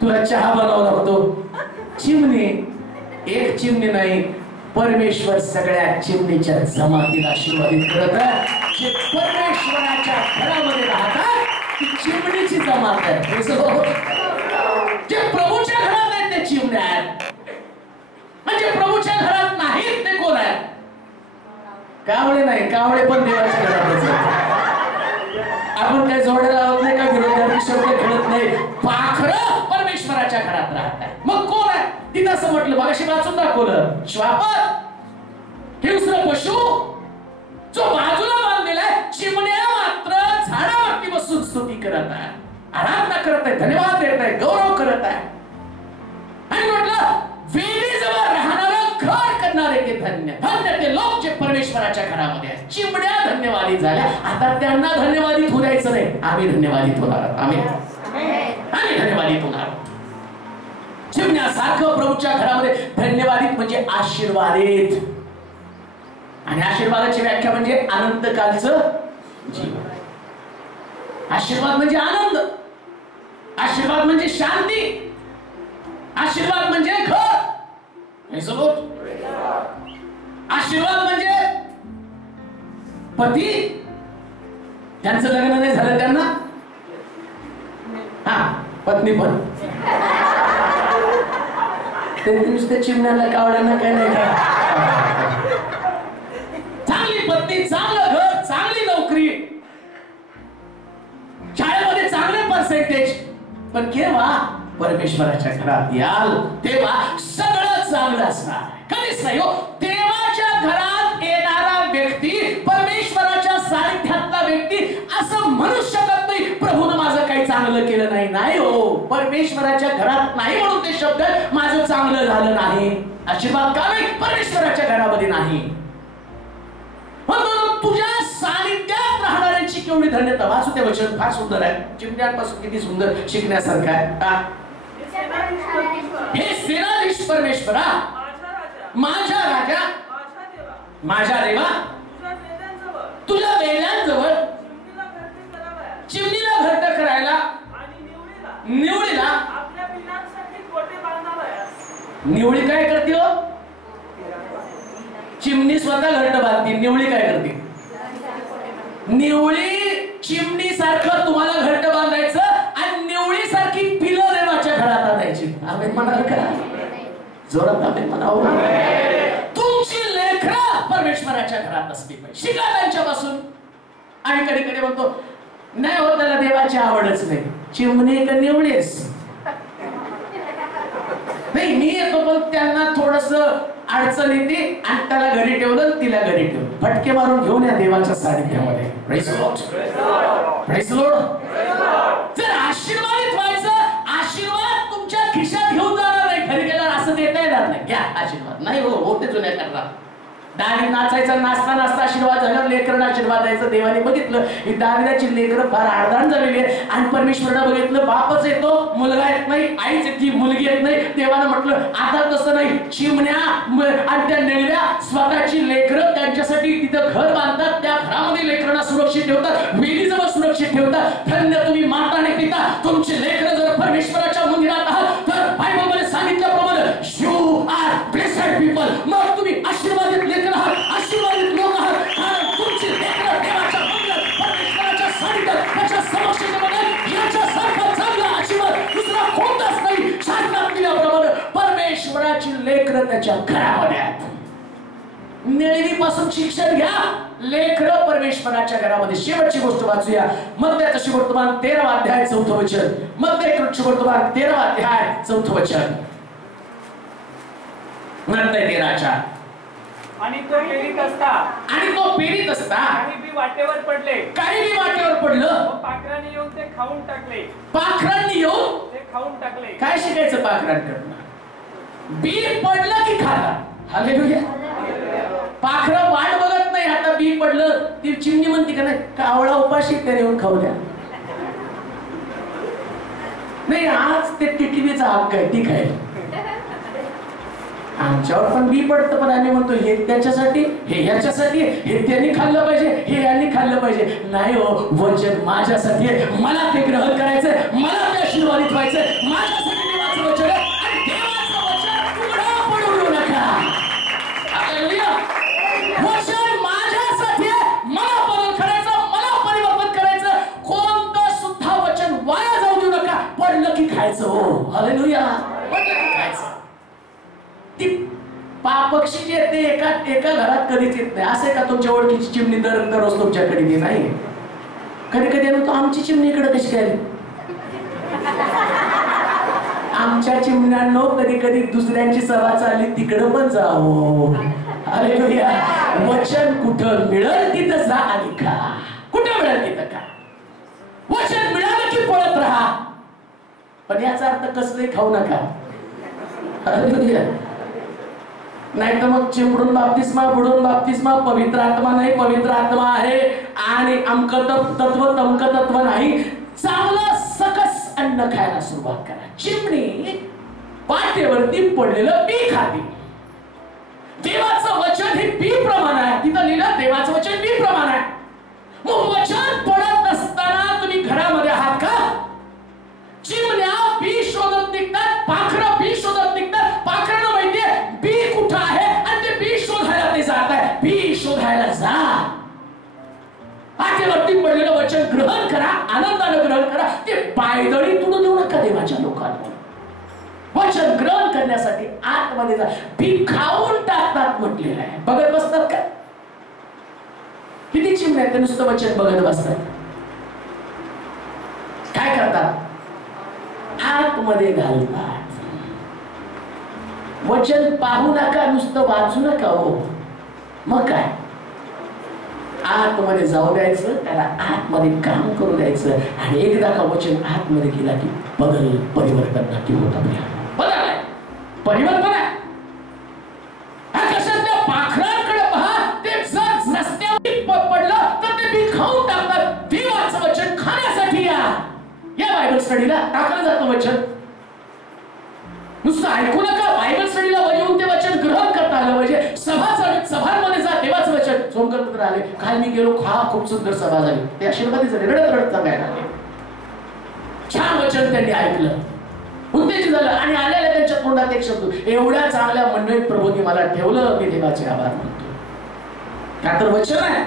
तुला चहा बनावा लागतो. चिमणी, एक चिमणी नाही, परमेश्वर सगळ्या चिमणीच्या जमातीला आशीर्वादित करत आहे. जे परमेश्वराच्या घरामध्ये राहतात ती चिमणीची जमात आहे. जे प्रभूच्या घरात आहेत ते चिमण्या आहेत. म्हणजे प्रभूच्या घरात नाहीत ते कोण आहेत? कावळे नाही, कावळे पण देवाच्या घरातच आहेत. आपण काय जोड्याला लावत नाही का? विरोधार्थी शब्द खेळत नाही. पाखरं परमेश्वराच्या घरात राहतात. मग कोण आहे तिथं? असं म्हटलं मगाशी वाचून दाखवलं. श्वापद हिंस्र पशु जो बाजूला बांधलेला आहे. चिमण्या मात्र झाडावरती बसून स्तुती करत आहे, आराधना करत आहे, धन्यवाद देत आहे, गौरव करत आहे. आणि म्हटलं वेदीजवळ राहणारं घर करणारे ते धन्य. धन्य ते लोक जे परमेश्वराच्या घरामध्ये आहेत. चिमण्या धन्यवादित झाल्या. आता त्यांना धन्यवादित होऊ द्यायचं नाही, आम्ही धन्यवादित होणार आहोत. आम्ही धन्यवादित होणार. चिमण्यासारखं प्रभूच्या घरामध्ये धन्यवादित म्हणजे आशीर्वादित. आणि आशीर्वादाची व्याख्या म्हणजे अनंतकालचं जीवन. आशीर्वाद म्हणजे आनंद. आशीर्वाद म्हणजे शांती, आशीर्वाद म्हणजे घर, आशीर्वाद म्हणजे पती ज्यांचं लग्न नाही झालं त्यांना, हा पत्नी पण, ते नुसते चिमण्याला कावड्यांना काय नाही का, चांगली पत्नी, चांगलं घर, चांगली नोकरी, शाळेमध्ये चांगले पर्सेंटेज, पण केव्हा परमेश्वराच्या घरात याल तेव्हा सगळं चांगलं असणार. कधीच नाही हो. देवाच्या घरात येणारा व्यक्ती, परमेश्वराच्या सानिध्यातला व्यक्ती असं म्हणू शकत नाही प्रभूनं माझं काही चांगलं केलं नाही. नाही हो, परमेश्वराच्या घरात नाही म्हणून ते शब्द माझं चांगलं झालं नाही. आशीर्वाद का नाही? परमेश्वराच्या घरामध्ये नाही. म्हणून तुझ्या सानिध्यात राहणाऱ्यांची केवढी धन्यता. वाचू ते वचन, फार सुंदर आहे. चिमण्यांपासून किती सुंदर शिकण्यासारखं आहे. हे सेनाधीश परमेश्वरा, माझ्या राजा, माझ्या देवा, तुझ्या वेल्यांजवळ चिमणीला घट्ट करायला, निवडीला. निवडी काय करते हो? चिमणी स्वतः घट्ट बांधते, निवडी काय करते? निवळी चिमणी सारखं तुम्हाला घट्ट बांधायचं आणि निवळी सारखी पिलं देवाच्या घरात आणायची. आम्ही म्हणाल का? जोरात आम्ही म्हणावं. तुमची लेकरं परमेश्वराच्या घरात असली पाहिजे. शिका त्यांच्यापासून. आम्ही कधी कधी म्हणतो नाही हो, त्याला देवाची आवडच नाही. चिमणी का निवळीस नाही, मी येतो पण त्यांना थोडस अडचण येते आणि त्याला घरी ठेवलं, तिला घरी ठेवलं. फटके मारून घेऊन या देवाच्या सानिध्यामध्ये. Praise lord, praise lord. जर आशीर्वादित व्हायचं, आशीर्वाद तुमच्या खिशात घेऊन जाणार नाही, घरी गेल्यावर असं देता येणार नाही. घ्या आशीर्वाद. नाही हो, होते जुन्या करणार. दाढी नाचायचा, नाचता नाचता आशीर्वाद झाल्यावर लेकरांना आशीर्वाद द्यायचं. देवाने बघितलं ही दाढीची लेकरं फार आडदाण झालेली आहे आणि परमेश्वरानं बघितलं बापच येतो, मुलगा येत नाही, आईच येते, मुलगी येत नाही. देवानं म्हटलं आता तसं नाही. चिमण्या आणि त्या निळव्या स्वतःची लेकरं त्यांच्यासाठी तिथं घर बांधतात, त्या घरामध्ये लेकरांना सुरक्षित ठेवतात, वेलीजवळ सुरक्षित ठेवतात. धन्य तुम्ही माता आणि पिता, तुमची लेकरं जर परमेश्वराच्या मंदिरात आहात तर बायबलमध्ये सांगितल्याप्रमाणे यू आर ब्लेस्ड पीपल. मग तुम्ही आशीर्वादित लेकर आहात, आशीर्वादित लोक आहात. तुमची लेकरं देवाच्या मंदिरात, परमेश्वराच्या सानिध्यात, त्याच्या समक्षतेमध्ये याच्यासारखा चांगला आशीर्वाद दुसरा कोणताच नाही. शास्त्रात दिल्याप्रमाणे परमेश्वराची लेकरं त्याच्या घरामध्ये आहेत. निळीपासून शिक्षण घ्या, लेकरं परमेश्वराच्या घरामध्ये. शेवटची गोष्ट वाचूया. मत्तयाचं सुवर्तमान 13वा अध्याय 4थं वचन. मत्तयाचं सुवर्तमान 13वा अध्याय 4थं वचन. मत्तय 13च्या. आणि तो पेरीत असता काही बी वाटेवर पडलं, पाखरांनी येऊन ते खाऊन टाकले. पाखरांनी येऊन ते खाऊन टाकले. काय शिकायचं पाखरांकडनं? बी पडलं की खाला. हालेलुया. पाखरं वाट बघत नाही, आता बी पडलं ती चिमणी म्हणते का नाही कावळा उपाशी त्याने येऊन खाऊ द्या. नाही, आज ते टिटवीचा हक्क आहे, ठीक आहे. आमच्यावर पण बी पडतं, पण आम्ही म्हणतो हे त्याच्यासाठी, हे याच्यासाठी, हे त्यांनी खाल्लं पाहिजे, हे यांनी खाल्लं पाहिजे. नाही हो, वचन माझ्यासाठी आहे, मला ते ग्रहण करायचंय, मला ते आशीर्वादित व्हायचंय. माझ्यासाठी देवाचं वचन आहे आणि देवाचं वचन उघडं पडू देऊ नका. हालेलुया. वचन माझ्यासाठी आहे, मला बदल करायचा, मला परिवर्तन करायचं. कोणतं सुद्धा वचन वाया जाऊ देऊ नका. पडलं की खायचं. हो हालेलुया. पडलं की खायचं. ती पक्षी जे ते एका घरात कधीच येत नाही. असे का तुमच्या ओळखीची चिमणी दररोज तुमच्याकडे येते? नाही. कधी कधी म्हणतो आमची चिमणी इकडे कशी काय? आमच्या चिमण्यांनो कधी कधी दुसऱ्यांची सभा चालली तिकडं पण जावं. हालेलुया. वचन कुठं मिळेल तिथं जा आणि खा. कुठं मिळेल तिथं खा. वचन मिळालं की पळत राहा, पण याचा अर्थ कसलंही खाऊ नका. हालेलुया. नाही तर मग चिमडून बाप्तिस्मा, बुडून बाप्तिस्मा, पवित्र आत्मा नाही, पवित्र आत्मा आहे आणि अमक तत्व तमक तत्व नाही. चांगलं सकस अन्न खायला सुरुवात करा. चिमणी पाठीवरती पडलेलं बी खाते. देवाचं वचन हे बी प्रमाण आहे. तिथं लिहिलं देवाचं वचन बी प्रमाण आहे. मग वचन पडत नसताना तुम्ही घरामध्ये आहात का? चिमणी ग्रहण करा, आनंदाने ग्रहण करा. ते पायदळी तुडू देऊ नका देवाच्या लोकांना. वचन ग्रहण करण्यासाठी आतमध्ये जा. बी खाऊन टाकतात म्हटलेलं आहे. बघत बसतात का? किती चिमणे आहेत नुसतं वचन बघत बसतात. काय करतात? आतमध्ये घालतात. वचन पाहू नका, नुसतं वाचू नका हो. मग काय? आतमध्ये जाऊ द्यायचं, त्याला आतमध्ये काम करू द्यायचं. आणि एकदा का वचन आतमध्ये गेला की बदल, परिवर्तन नक्की होतं. बदल आहे, परिवर्तन आहे. आकाशातल्या पाखरांकडे पहा, ते जर रस्त्यावर पडलं तर ते बी खाऊन टाकतात. देवाचं वचन खाण्यासाठी या बायबल स्टडीला टाकलं जातं वचन. नुसतं ऐकू नका, बायबल स्टडीला येऊन ते वचन ग्रहण करता आलं पाहिजे. सभांमध्ये जा, देवाचं वचन. सोमकर आले, काल मी गेलो, खूप सुंदर सभा झाली. ते आशीर्वादी झाले, रडत सांगायला आले. छान वचन त्यांनी ऐकलं, उत्तेजित झालं. आणि आलेल्या त्यांच्या तोंडात एक शब्द, एवढ्या चांगल्या मंडळीत प्रभूंनी मला ठेवलं, मी देवाचे आभार मानतो. का तर वचन आहे.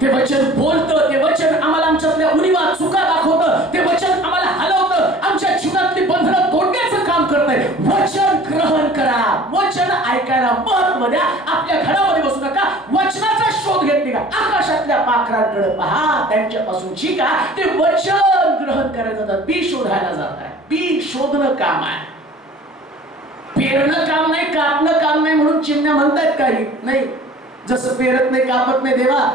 ते वचन बोलतं, ते वचन आम्हाला आमच्यातल्या उणिवा चुका दाखवतं, ते वचन आम्हाला हलवतं, आमच्या जीवनातली बंधनं तोडण्याचं काम करतंय. वचन ग्रहण करा, वचन ऐकायला महत्व द्या. आपल्या घरामध्ये बसू नका, वचनाचा शोध घेत निघा. आकाशातल्या पाखरांकडे पहा, त्यांच्यापासून शिका. ते वचन ग्रहण करायला जातात, बी शोधायला जात आहे. बी शोधणं काम आहे, पेरणं काम नाही, कापणं काम नाही. म्हणून चिमण्या म्हणतात काही नाही. जसं पेरत नाही, कापत नाही देवा,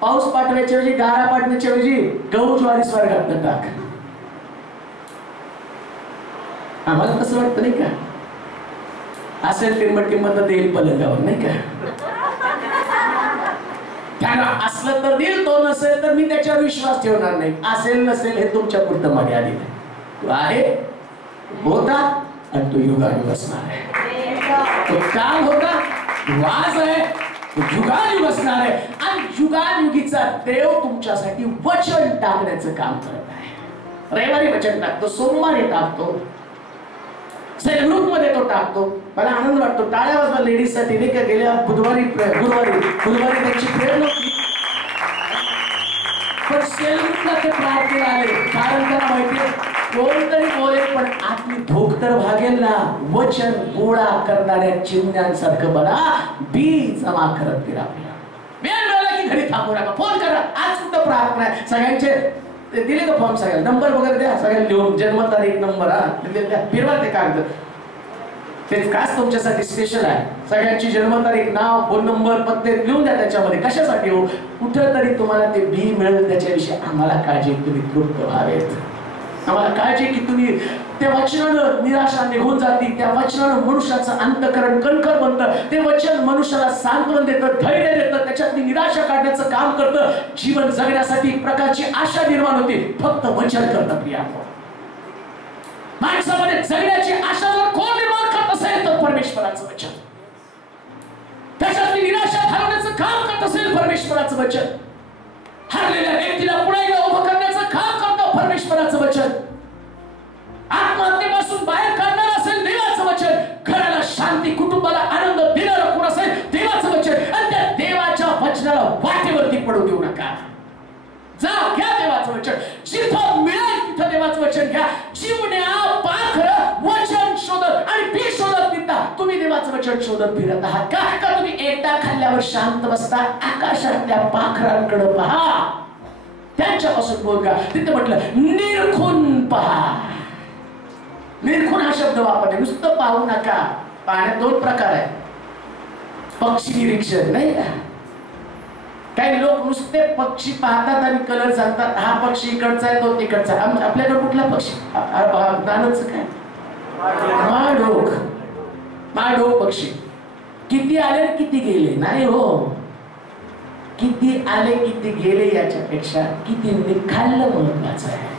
पाऊस पाठवायच्या ऐवजी, गारा पाठवायच्या ऐवजी गहू ज्वारी स्वर्गात टाक. आम्हाला कसं वाटतं नाही का? असेल किंमत देईल पलंगावर, नाही का? असलं तर देईल, तो नसेल तर मी त्याच्यावर विश्वास ठेवणार नाही. असेल नसेल हे तुमच्या पुरतं मर्यादित आहे. तो आहे, होता आणि तो युगायुग असणार आहे. तो काल होता, वाज आहे, युगायुग असणार आहे. आणि युगायुगीचा देव तुमच्यासाठी वचन टाकण्याचं काम करत आहे. रविवारी वचन टाकतो, सोमवारी टाकतो, सेल ग्रुप मध्ये तो टाकतो. मला आनंद वाटतो. टाळ्या वाजवा लेडीज साठी, नाही का? गेल्या गुरुवारी त्यांची प्रेयर नव्हती, पण सेल ग्रुपला ते प्रार्थना आले. कारण त्यांना माहितीये कोणतरी बोलेल पण आपली भूक तर भागेल ना. वचन गोळा करणाऱ्या चिमण्यांसारखं बना, बी जमा करत फिरा. वेळ मिळाला की घरी थांबू नका, फोन करा. आज सुद्धा प्रार्थना आहे. सगळ्यांचे दिले का फॉर्म? सगळ्यांना नंबर वगैरे द्या, सगळ्यांना लिहून, जन्मतारीख, नंबर, फिरवा ते कागद. ते खास तुमच्यासाठी स्पेशल आहे. सगळ्यांची जन्मतारीख, नाव, फोन नंबर, पत्ते लिहून द्या त्याच्यामध्ये. कशासाठी हो? कुठं तरी तुम्हाला ते बी मिळेल, त्याच्याविषयी आम्हाला काळजी, तुम्ही तृप्त व्हावेत. आम्हाला काळजी की तुम्ही त्या वचनानं निराशा निघून जाती. त्या वचनानं मनुष्याचं अंतःकरण कणखर बनतं. ते वचन मनुष्याला सांत्वन देतं, धैर्य देतं, त्याच्यातली निराशा काढण्याचं काम करतं. जीवन जगण्यासाठी एक प्रकारची आशा निर्माण होती. फक्त वचन करतं प्रिया. माणसामध्ये जगण्याची आशा जर कोण निर्माण करत असेल तर परमेश्वराचं वचन. त्याच्यातली निराशा घालवण्याचं काम करत असेल परमेश्वराचं वचन. हरलेल्या व्यक्तीला पुन्हा एकदा उभं करण्याचं काम करतं परमेश्वराचं वचन. आत्महत्येपासून बाहेर काढणार असेल देवाचं वचन. घराला शांती, कुटुंबाला आनंद देणारं कोण असेल देवाचं वचन. आणि त्या देवाच्या वचनाला वाटेवरती पडू देऊ नका. जा, घ्या देवाचं वचन. जिथं मिळेल तिथं देवाचं वचन घ्या. चिमण्या, पाखरं वचन शोधत आणि बी शोधत फिरता. तुम्ही देवाचं वचन शोधत फिरत आहात का? का तुम्ही एकदा खाल्ल्यावर शांत बसता? आकाशातल्या पाखरांकडे पहा, त्यांच्यापासून बोलगा. तिथे म्हटलं निरखून पहा. निरखून हा शब्द वापरले. नुसतं पाहू नका. पाहण्यात दोन प्रकार आहेत. पक्षी निरीक्षण, नाही का? काही लोक नुसते पक्षी पाहतात आणि कलर सांगतात. हा पक्षी इकडचा आहे, तो तिकडचा. आपल्याकडे कुठला पक्षी? दानच काय? माडोक. माडोक पक्षी. किती आले किती गेले नाही हो. किती आले किती गेले याच्यापेक्षा किती निखाललं महत्वाचं आहे.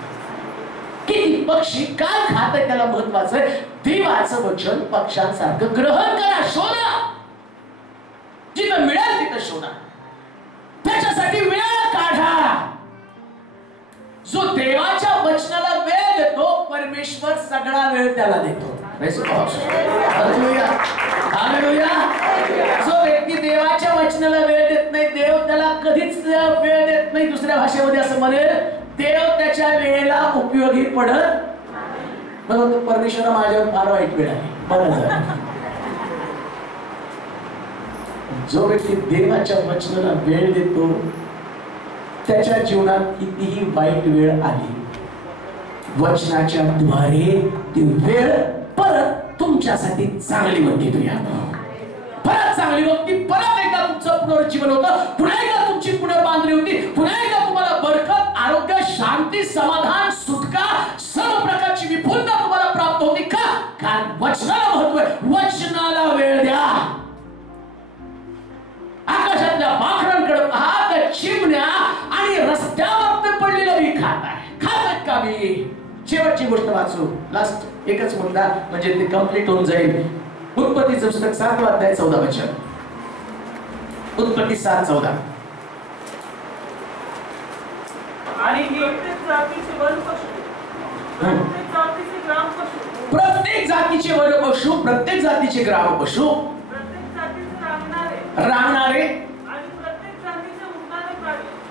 किती पक्षी काय खात आहे त्याला महत्वाचं आहे. देवाचं वचन पक्ष्यांसारखं ग्रहण करा, शोधा. जिथं मिळेल तिथं शोधा. त्याच्यासाठी वेळ काढा. जो देवाच्या वचनाला वेळ देतो परमेश्वर सगळा वेळ त्याला देतो. जो व्यक्ती देवाच्या वचनाला वेळ देत नाही, देव त्याला कधीच वेळ देत नाही. दुसऱ्या भाषेमध्ये असं म्हणेल, देव त्याच्या वेळेला उपयोगी पडत. परमेश्वरा माझ्यावर फार वाईट वेळ आहे. बरं झालं. जो व्यक्ती देवाच्या वचनाला वेळ देतो त्याच्या जीवनात कितीही वाईट वेळ आली, वचनाच्या द्वारे ती वेळ परत तुमच्यासाठी चांगली होती. परत चांगली होती. परत एकदा तुमचं पुनरुज्जीवन होतं. पुन्हा एकदा तुमची पुनर्बांधणी होती. पुन्हा एकदा तुम्हाला बरकत, आरोग्य, शांती, समाधान, सुटका, सर्व प्रकारची विपुलता तुम्हाला प्राप्त होती. का? कारण वचनाला महत्व आहे. वचनाला वेळ द्या. आकाशातल्या पाखरांकडे पहा, त्या चिमण्या आणि रस्त्यावर पडलेलं मी खातात का मी? शेवटची गोष्ट वाचू, लास्ट एकच मुद्दा म्हणजे ते कंप्लीट होऊन जाईल. उत्पत्तीचं पुस्तक 7 अध्याय 14 वचन. उत्पत्ती 7:14. आणि प्रत्येक जातीचे वर पशु, प्रत्येक जातीचे ग्राम पशु, प्रत्येक जातीचे वर पशु, प्रत्येक जातीचे ग्राम पशु, प्रत्येक जातीचे रांगणारे आणि प्रत्येक जातीचे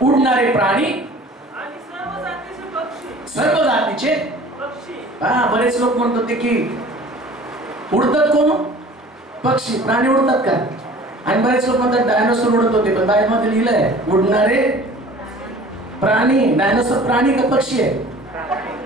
उडणारे प्राणी आणि सर्व जातीचे पक्षी, सर्व जातीचे पक्षी. बरेच लोक म्हणत होते की उडतात कोण? पक्षी, प्राणी उडतात का? आणि बरेच लोक म्हणतात डायनोसॉर उडत होते, पण बायबलमध्ये लिहिलंय उडणारे प्राणी. डायनोसॉर प्राणी का पक्षी आहे?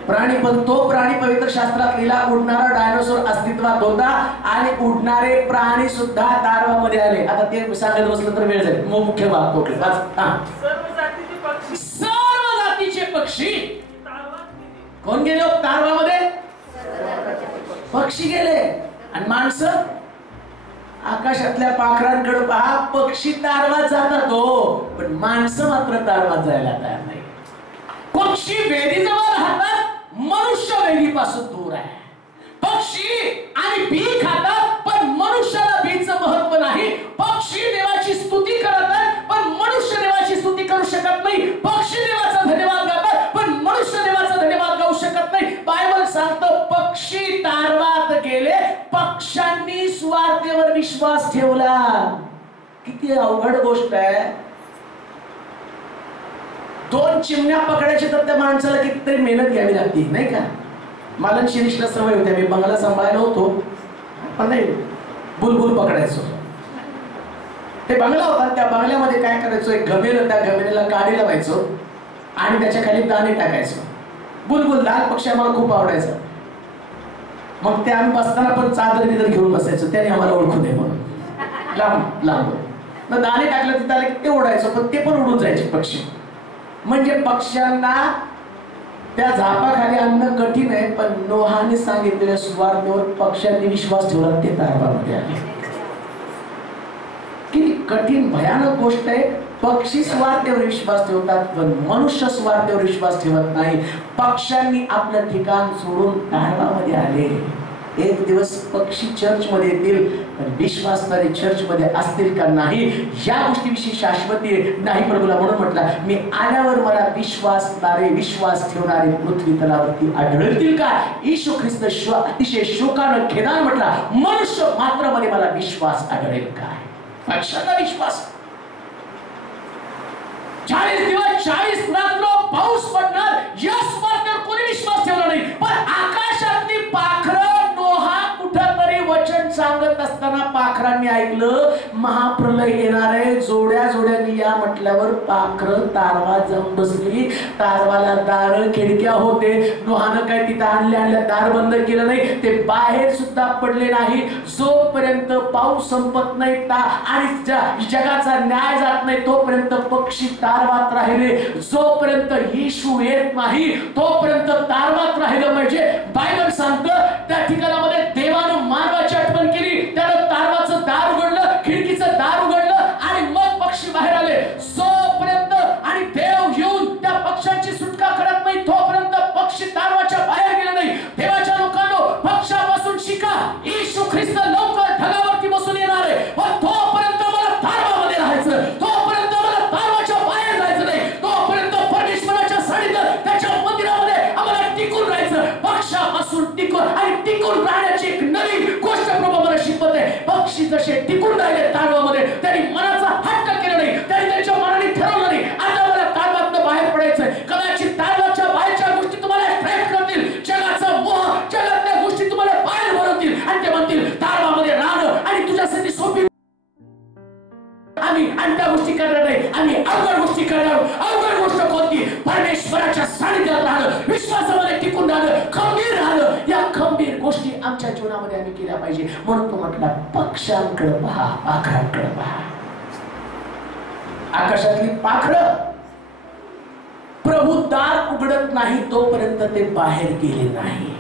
प्राणी. पण तो प्राणी पवित्र शास्त्रात लिहिला, उडणारा डायनोसॉर अस्तित्वात होता आणि उडणारे प्राणी सुद्धा तारवामध्ये आले. आता ते सांगायला बसलं तर वेळ जाईल. मुख्य भाग तो सर्व जातीचे पक्षी, सर्व जातीचे पक्षी कोण गेले? तारवामध्ये पक्षी गेले. आणि माणसं आकाशातल्या पाखरांकडे पहा, पक्षी तारवात जातात हो, पण माणसं मात्र तारवात जायला तयार नाही. पक्षी वेदीजवळ राहतात, मनुष्य वेदीपासून दूर आहे. पक्षी आणि बी खातात, पण मनुष्याला बीचं महत्व नाही. पक्षी देवाची स्तुती करतात, पण मनुष्य देवाची स्तुती करू शकत नाही. पक्षी देवाचा धन्यवाद गातात, पण मनुष्य देवाचा धन्यवाद गाऊ शकत नाही. बायबल सांगतं पक्षी तारवात गेले, पक्ष्यांनी स्वार्थेवर विश्वास ठेवला. किती अवघड गोष्ट आहे. 2 चिमण्या पकडायची तर त्या माणसाला कितीतरी मेहनत घ्यावी लागते, नाही का? मला शिरीषला सवय होत्या, मी बंगला सांभाळायला होतो, पण नाही बुलबुल पकडायचो. ते बंगला होता, त्या बंगल्यामध्ये काय करायचो, एक घमेल, त्या घमेलीला काडी लावायचो आणि त्याच्या खाली दाणे टाकायचो. बुलबुल लाल पक्षी आम्हाला खूप आवडायचा. मग ते आम्ही बसताना पण चादर बिदर घेऊन बसायचो, त्याने आम्हाला ओळखू नये म्हणून. लांब लांब मग दाणे टाकलं तर त्याला ते ओढायचो, पण ते पण उडून जायचे पक्षी. म्हणजे पक्ष्यांना त्या झापाखाली आणणं कठीण आहे, पण नोहाने सांगितलेल्या सुवार्तेवर पक्ष्यांनी विश्वास ठेवला, ते तारवामध्ये आले. किती कठीण भयानक गोष्ट आहे. पक्षी स्वार्थेवर विश्वास ठेवतात, पण मनुष्य स्वार्थेवर विश्वास ठेवत नाही. पक्ष्यांनी आपलं ठिकाण सोडून तारवामध्ये आले. एक दिवस पक्षी चर्चमध्ये येतील, पण विश्वासणारे चर्चमध्ये असतील का नाही या गोष्टीविषयी शाश्वती नाही प्रभूला. म्हणून म्हटलं, मी आल्यावर मला विश्वासणारे, विश्वास ठेवणारे पृथ्वी तलावरती आढळतील का? येशू ख्रिस्त अतिशय शोकानं खेदानं म्हटला, मनुष्य मात्र मध्ये मला विश्वास आढळेल का? पक्षाचा विश्वास. 40 दिवस 40 रात्र पाऊस पडणार, या स्वार्थावर कोणी विश्वास ठेवला नाही. पण आकाशातली पाखरं नोहा कुठंतरी वचन सांगत असताना पाखरांनी ऐकलं, महाप्रलय येणार आहे, जोड्या जोड्याने या म्हटल्यावर पाखरं तारवात जाऊन बसली. तारवाला दार खिडक्या होते. नोहानं काय तिथं आणल्या दार बंद केलं नाही, ते बाहेर सुद्धा पडले नाही. जोपर्यंत पाऊस संपत नाही आणि जगाचा न्याय जात नाही तोपर्यंत पक्षी तारवात राहिले. जोपर्यंत येशू येत नाही तोपर्यंत तारवात राहिलं पाहिजे. बायबल सांगतं त्या ठिकाणामध्ये देवानं मानवाची आठवण केली, त्यानं तारवाचं दार उघडलं, खिडकीचं दार उघडलं आणि मग पक्षी बाहेर आले. जोपर्यंत आणि देव येऊन त्या पक्षांची सुटका करत नाही तोपर्यंत पक्षी तारवाच्या बाहेर गेले नाही. देवाच्या लोकांनो, पक्षापासून शिका. येशू ख्रिस्त लवकर ढगावरती बसून येणार आहे, पण तोपर्यंत मला तारवामध्ये राहायचं, तोपर्यंत मला तारवाच्या बाहेर जायचं नाही, तोपर्यंत परमेश्वराच्या सानिध्यात त्याच्या मंदिरामध्ये आम्हाला टिकून राहायचं. पक्षापासून टिकून आणि टिकून राहण्याची एक आम्ही आणि त्या गोष्टी करणार नाही. आम्ही अवघड गोष्टी करणार. अवघड गोष्ट कोणती? परमेश्वराच्या सानिध्यात राहणं, विश्वासामध्ये टिकून राहणं, खंबीर राहणं. या खंबीर गोष्टी आमच्या जीवनामध्ये आम्ही केल्या पाहिजे. म्हणून तो म्हटला पक्ष्यांकडे पहा, पाखरांकडे पहा. आकाशातली पाखरं प्रभू दार उघडत नाही तोपर्यंत ते बाहेर गेले नाही.